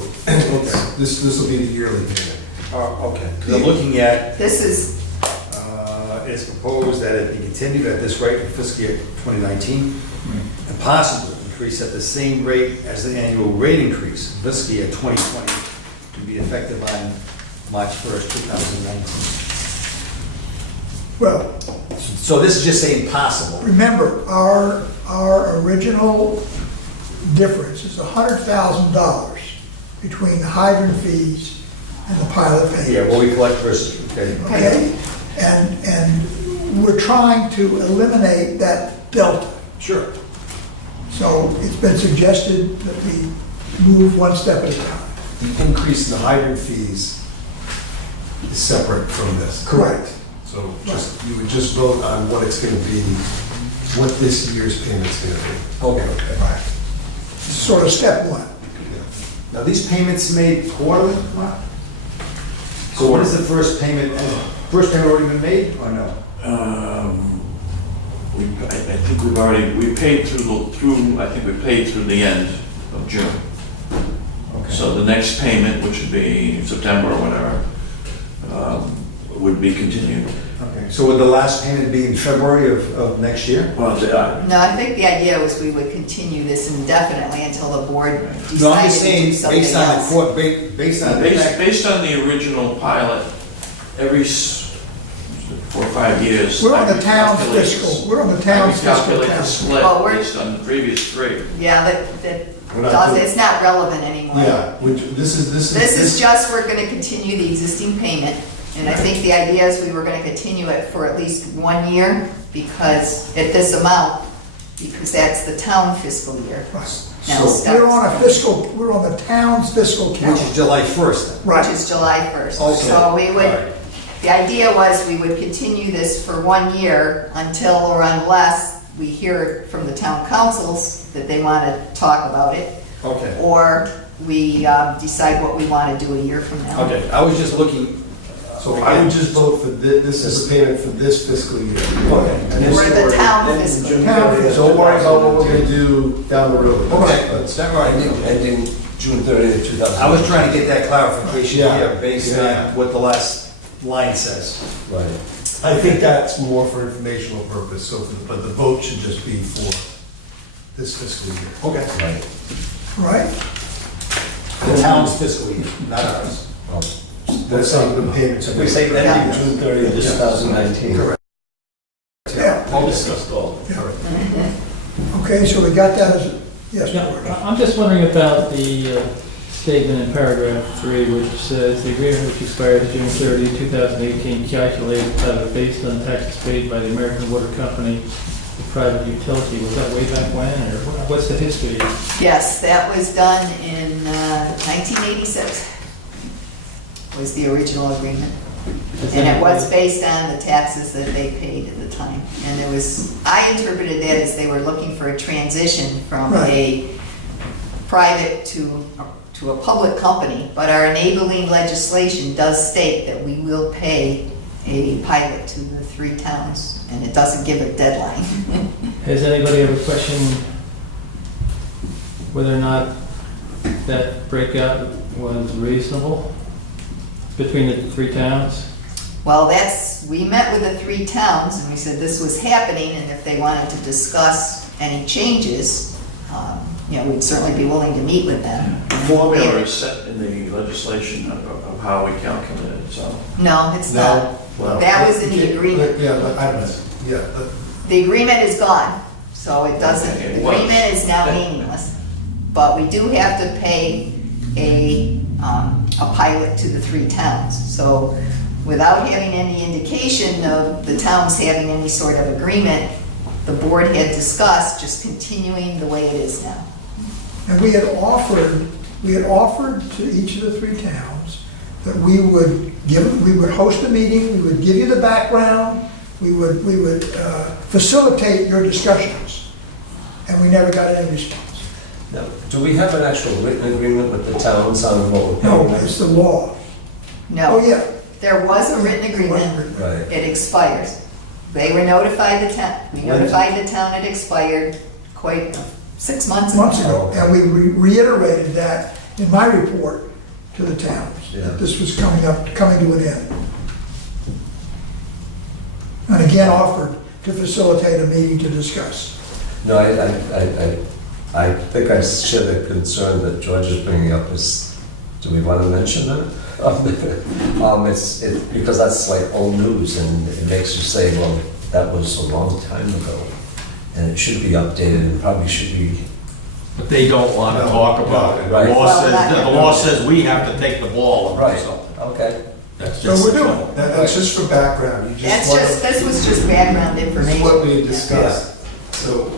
this will be the yearly payment. Okay, because I'm looking at, This is, it's proposed that it be continued at this rate for fiscal year 2019, and possibly increase at the same rate as the annual rate increase in fiscal year 2020 to be effective on March 1st, 2019. Well, So this is just saying possible. remember, our original difference is $100,000 between the hydrant fees and the pilot payments. Yeah, what we collect versus, okay. Okay? And we're trying to eliminate that delta. Sure. So it's been suggested that we move one step at a time. The increase in the hydrant fees is separate from this. Correct. So just, you would just vote on what it's gonna be, what this year's payment's gonna be. Okay. Right. Sort of step one. Now, these payments made quarterly? So what is the first payment? Has the first payment already been made or no? I think we paid I think we paid through the end of June. Okay. So the next payment, which would be September or whatever, would be continued. Okay. So would the last payment be in February of next year? Well, No, I think the idea was we would continue this indefinitely until the board No, I'm just decided to do saying, something based on the else. court, based on the fact. based on the original pilot, every 4 or 5 years. We're on I the town's recalculate- fiscal, we're on the town's I fiscal recalculate the calendar. split Well, we're- based on the previous 3. Yeah, We're not does, doing- it's not relevant anymore. Yeah, which, this is. This is just, we're gonna continue the existing payment, and I think the idea is we were gonna continue it for at least 1 year, because at this amount, because that's the town fiscal year. Now it So we're on a starts- fiscal, we're on the town's fiscal Which calendar. is July 1st then? Which Right. is July 1st. Okay. So we All would, right. the idea was we would continue this for 1 year until or unless we hear from the town councils that they want to talk about it, Okay. or we decide what we want to do a year from now. Okay, I was just looking. So I would just vote for this is a payment for this fiscal year. Okay. For the town fiscal. Don't worry about what we're gonna do down the road. Okay, that's that right. Ending June 30th, 2000. I was trying to get that clarification Yeah. here based Yeah. on what the last line says. Right. I think that's more for informational purpose, so, but the vote should just be for this fiscal year. Okay. Right. Right? The town's fiscal year, not ours. That's some of the payments. If we say that, Yeah. June 30th, 2019. Correct. Yeah. All discussed all. Okay, so we got that as, yes, Yeah, George. I'm just wondering about the statement in paragraph 3, which says the agreement which expired June 30, 2018, calculated based on taxes paid by the American Water Company, the private utility. Was that way back when, or what's the history? Yes, that was done in 1986, was the original agreement. And it was based on the taxes that they paid at the time. And there was, I interpreted that as they were looking for a transition from a private to a public company, but our enabling legislation does state that we will pay a pilot to the 3 towns, and it doesn't give a deadline. Has anybody ever questioned whether or not that breakout was reasonable between the 3 towns? Well, we met with the 3 towns, and we said this was happening, and if they wanted to discuss any changes, we'd certainly be willing to meet with them. The formula is set in the legislation of how we calculate it, so. No, it's not. Well, That was in the agreement. Yeah, but I don't, yeah, but The agreement is gone, so it doesn't, Okay, the it was. agreement is now meaningless. But we do have to pay a pilot to the 3 towns. So without having any indication of the towns having any sort of agreement, the board had discussed just continuing the way it is now. And we had offered to each of the 3 towns that we would host a meeting, we would give you the background, we would facilitate your discussions. And we never got any response. Now, do we have an actual written agreement with the towns on what we're paying? No, it's the law. No. Oh, yeah. There was a written agreement. Right. It expires. They were notified the town, we notified the town it expired quite 6 months ago. Months ago, and we reiterated that in my report to the towns, Yeah. that this was coming to an end. and again offered to facilitate a meeting to discuss. No, I think I share the concern that George is bringing up is, do we want to mention that? It's because that's like old news, and it makes you say, well, that was a long time ago, and it should be updated, and probably should be. But they don't want to talk about it. Right. The law says we have to take the ball and do Right, something. okay. That's So just we're the doing trouble. That's just for background. You That's want- just, this was just background This is information. what we had discussed. So I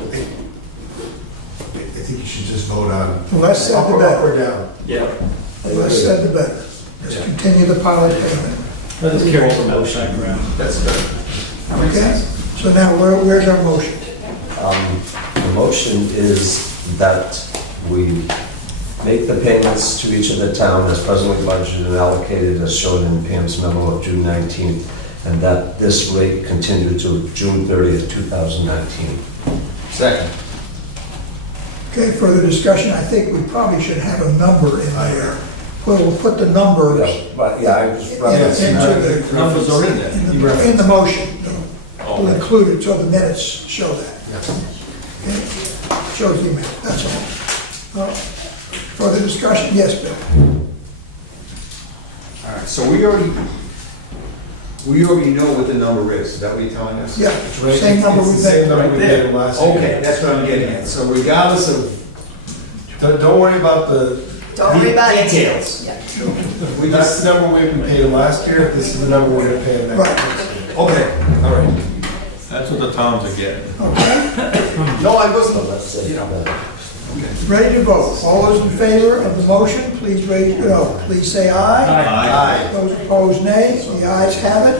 think you should just vote on The less said, the up better. or down. Yeah. The less said, the better. Just continue the pilot payment. Let us carry some background. That's good. Okay? So now, where's our motion? The motion is that we make the payments to each of the town as presently budgeted and allocated as shown in Pam's memo of June 19th, and that this rate continue to June 30th, 2019. Second. Okay, further discussion, I think we probably should have a number in there. We'll put the numbers But yeah, I was into referencing that. the, Numbers are in there. in the motion. We'll Okay. include it so the minutes show that. Okay? Shows the amount, that's all. Further discussion, yes, Bill? All right, so we already know what the number is that what you're telling us? Yeah, It's right- same number it's we the same paid. number we Right there. paid last year. Okay, that's what I'm getting at. So regardless of, Don't worry about the, Don't worry about it. Details. Yeah. we that's just, the number we paid him last year, this is the number we're gonna pay him next Right, year. okay, all right. That's what the towns are getting. okay. No, I So wasn't, let's say, you know. Ready to vote. All those in favor of the motion, please please say aye. Aye. Those opposed, nay. The ayes have it.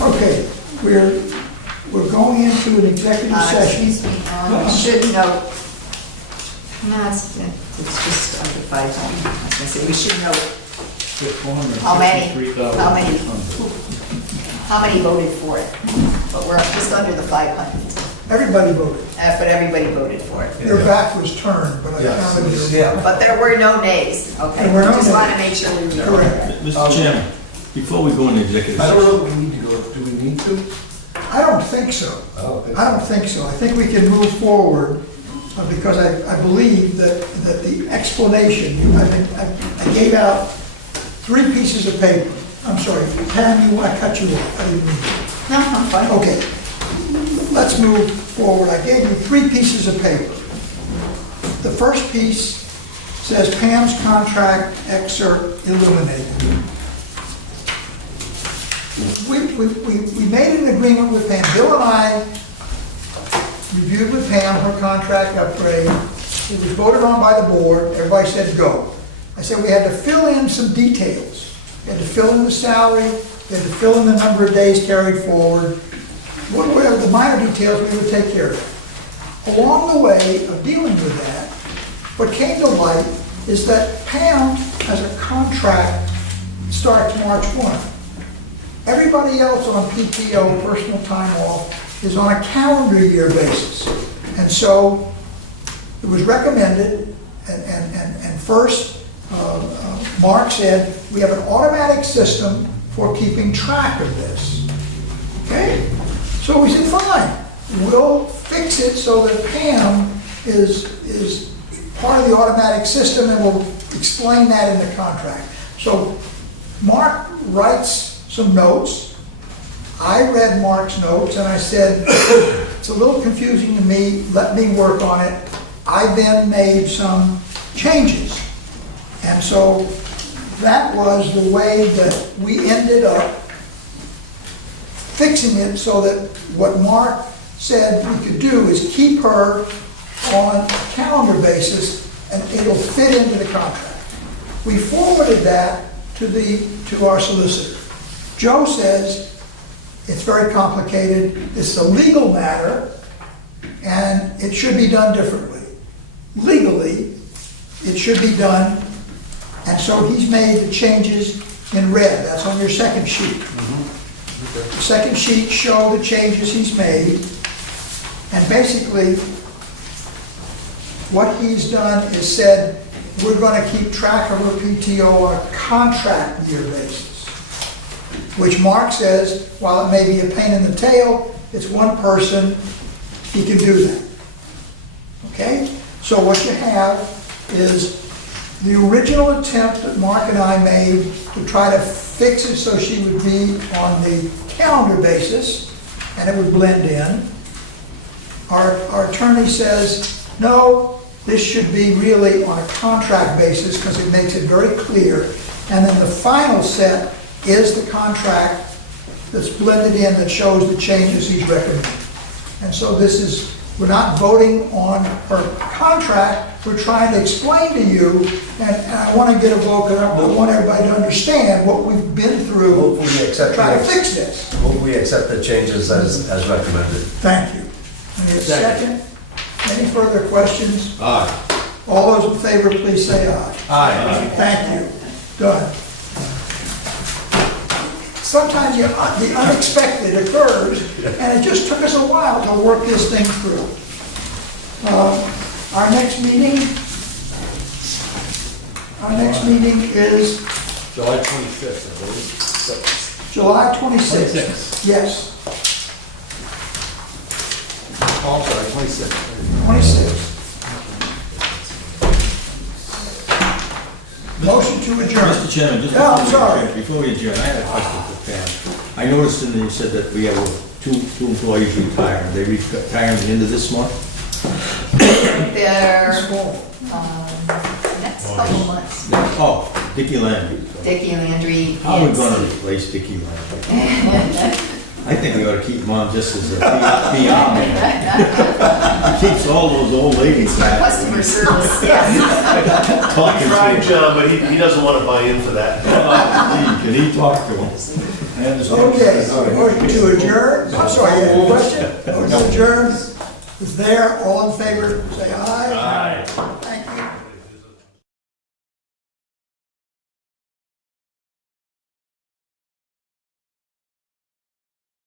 Okay, we're going into an executive session. Excuse me, you should note, no, it's just under 500. I was gonna say, we should note how many voted for it. But we're just under the 500. Everybody voted. But everybody voted for it. Your back was turned, but I Yes. counted your. Yeah. But there were no nays, okay? There were no Just want to nays. make sure we read Correct. that. Mr. Chairman, before we go into executive I don't session, know if we need to go, do we need to? I don't think so. I don't think I don't think so. I think we can move forward because I believe that the explanation, I gave out 3 pieces of paper. I'm sorry, Pam, I cut you off. I didn't mean to. No, I'm fine. Okay, let's move forward. I gave you 3 pieces of paper. The first piece says Pam's contract excerpt illuminated. We made an agreement with Pam. Bill and I reviewed with Pam her contract upgrade. It was voted on by the board. Everybody said go. I said we had to fill in some details. We had to fill in the salary, we had to fill in the number of days carried forward. Whatever the minor details, we would take care of. Along the way of dealing with that, what came to light is that Pam has a contract starts March 1. Everybody else on PTO, personal time off, is on a calendar year basis. And so it was recommended, and first, Mark said, we have an automatic system for keeping track of this. Okay? So we said, fine, we'll fix it so that Pam is part of the automatic system, and we'll explain that in the contract. So Mark writes some notes. I read Mark's notes and I said, it's a little confusing to me, let me work on it. I then made some changes. And so that was the way that we ended up fixing it so that what Mark said we could do is keep her on a calendar basis and it'll fit into the contract. We forwarded that to our solicitor. Joe says it's very complicated, it's a legal matter, and it should be done differently. Legally, it should be done, and so he's made the changes in red. That's on your second sheet. The second sheet show the changes he's made, and basically, what he's done is said we're gonna keep track of her PTO on a contract year basis. Which Mark says, while it may be a pain in the tail, it's one person, he can do that. Okay? So what you have is the original attempt that Mark and I made to try to fix it so she would be on the calendar basis, and it would blend in. Our attorney says, no, this should be really on a contract basis because it makes it very clear. And then the final set is the contract that's blended in that shows the changes he's recommending. And so this is, we're not voting on her contract, we're trying to explain to you, and I want to get a vote, because I want everybody to understand what we've been through Hopefully we to accept try to the- fix this. We accept the changes as recommended. Thank you. Any second? Any further questions? Aye. All those in favor, please say aye. Aye. Thank you. Done. Sometimes the unexpected occurs, and it just took us a while to work this thing through. Our next meeting is July 25th, I believe. July 26th. 26th. Yes, Oh, I'm sorry, 26. 26th. Motion to adjourn. Mr. Chairman, just Yeah, I'm before sorry. before we adjourn, I had a question for Pam. I noticed in there you said that we have two employees retired. They retire at the end of this month? They're, next couple months. Oh, Dickie Landry. Dickie Landry. How are we and gonna Steve. replace Dickie Landry? I think we ought to keep him on just as a PR man. He keeps all those old ladies For happy. customer service, yes. Talking to them. John, but he doesn't want to buy in for that. Can he talk to him? I understand. Okay, motion to adjourn. I'm sorry, you had a question? Motion to adjourn is there. All in favor, say aye. Aye.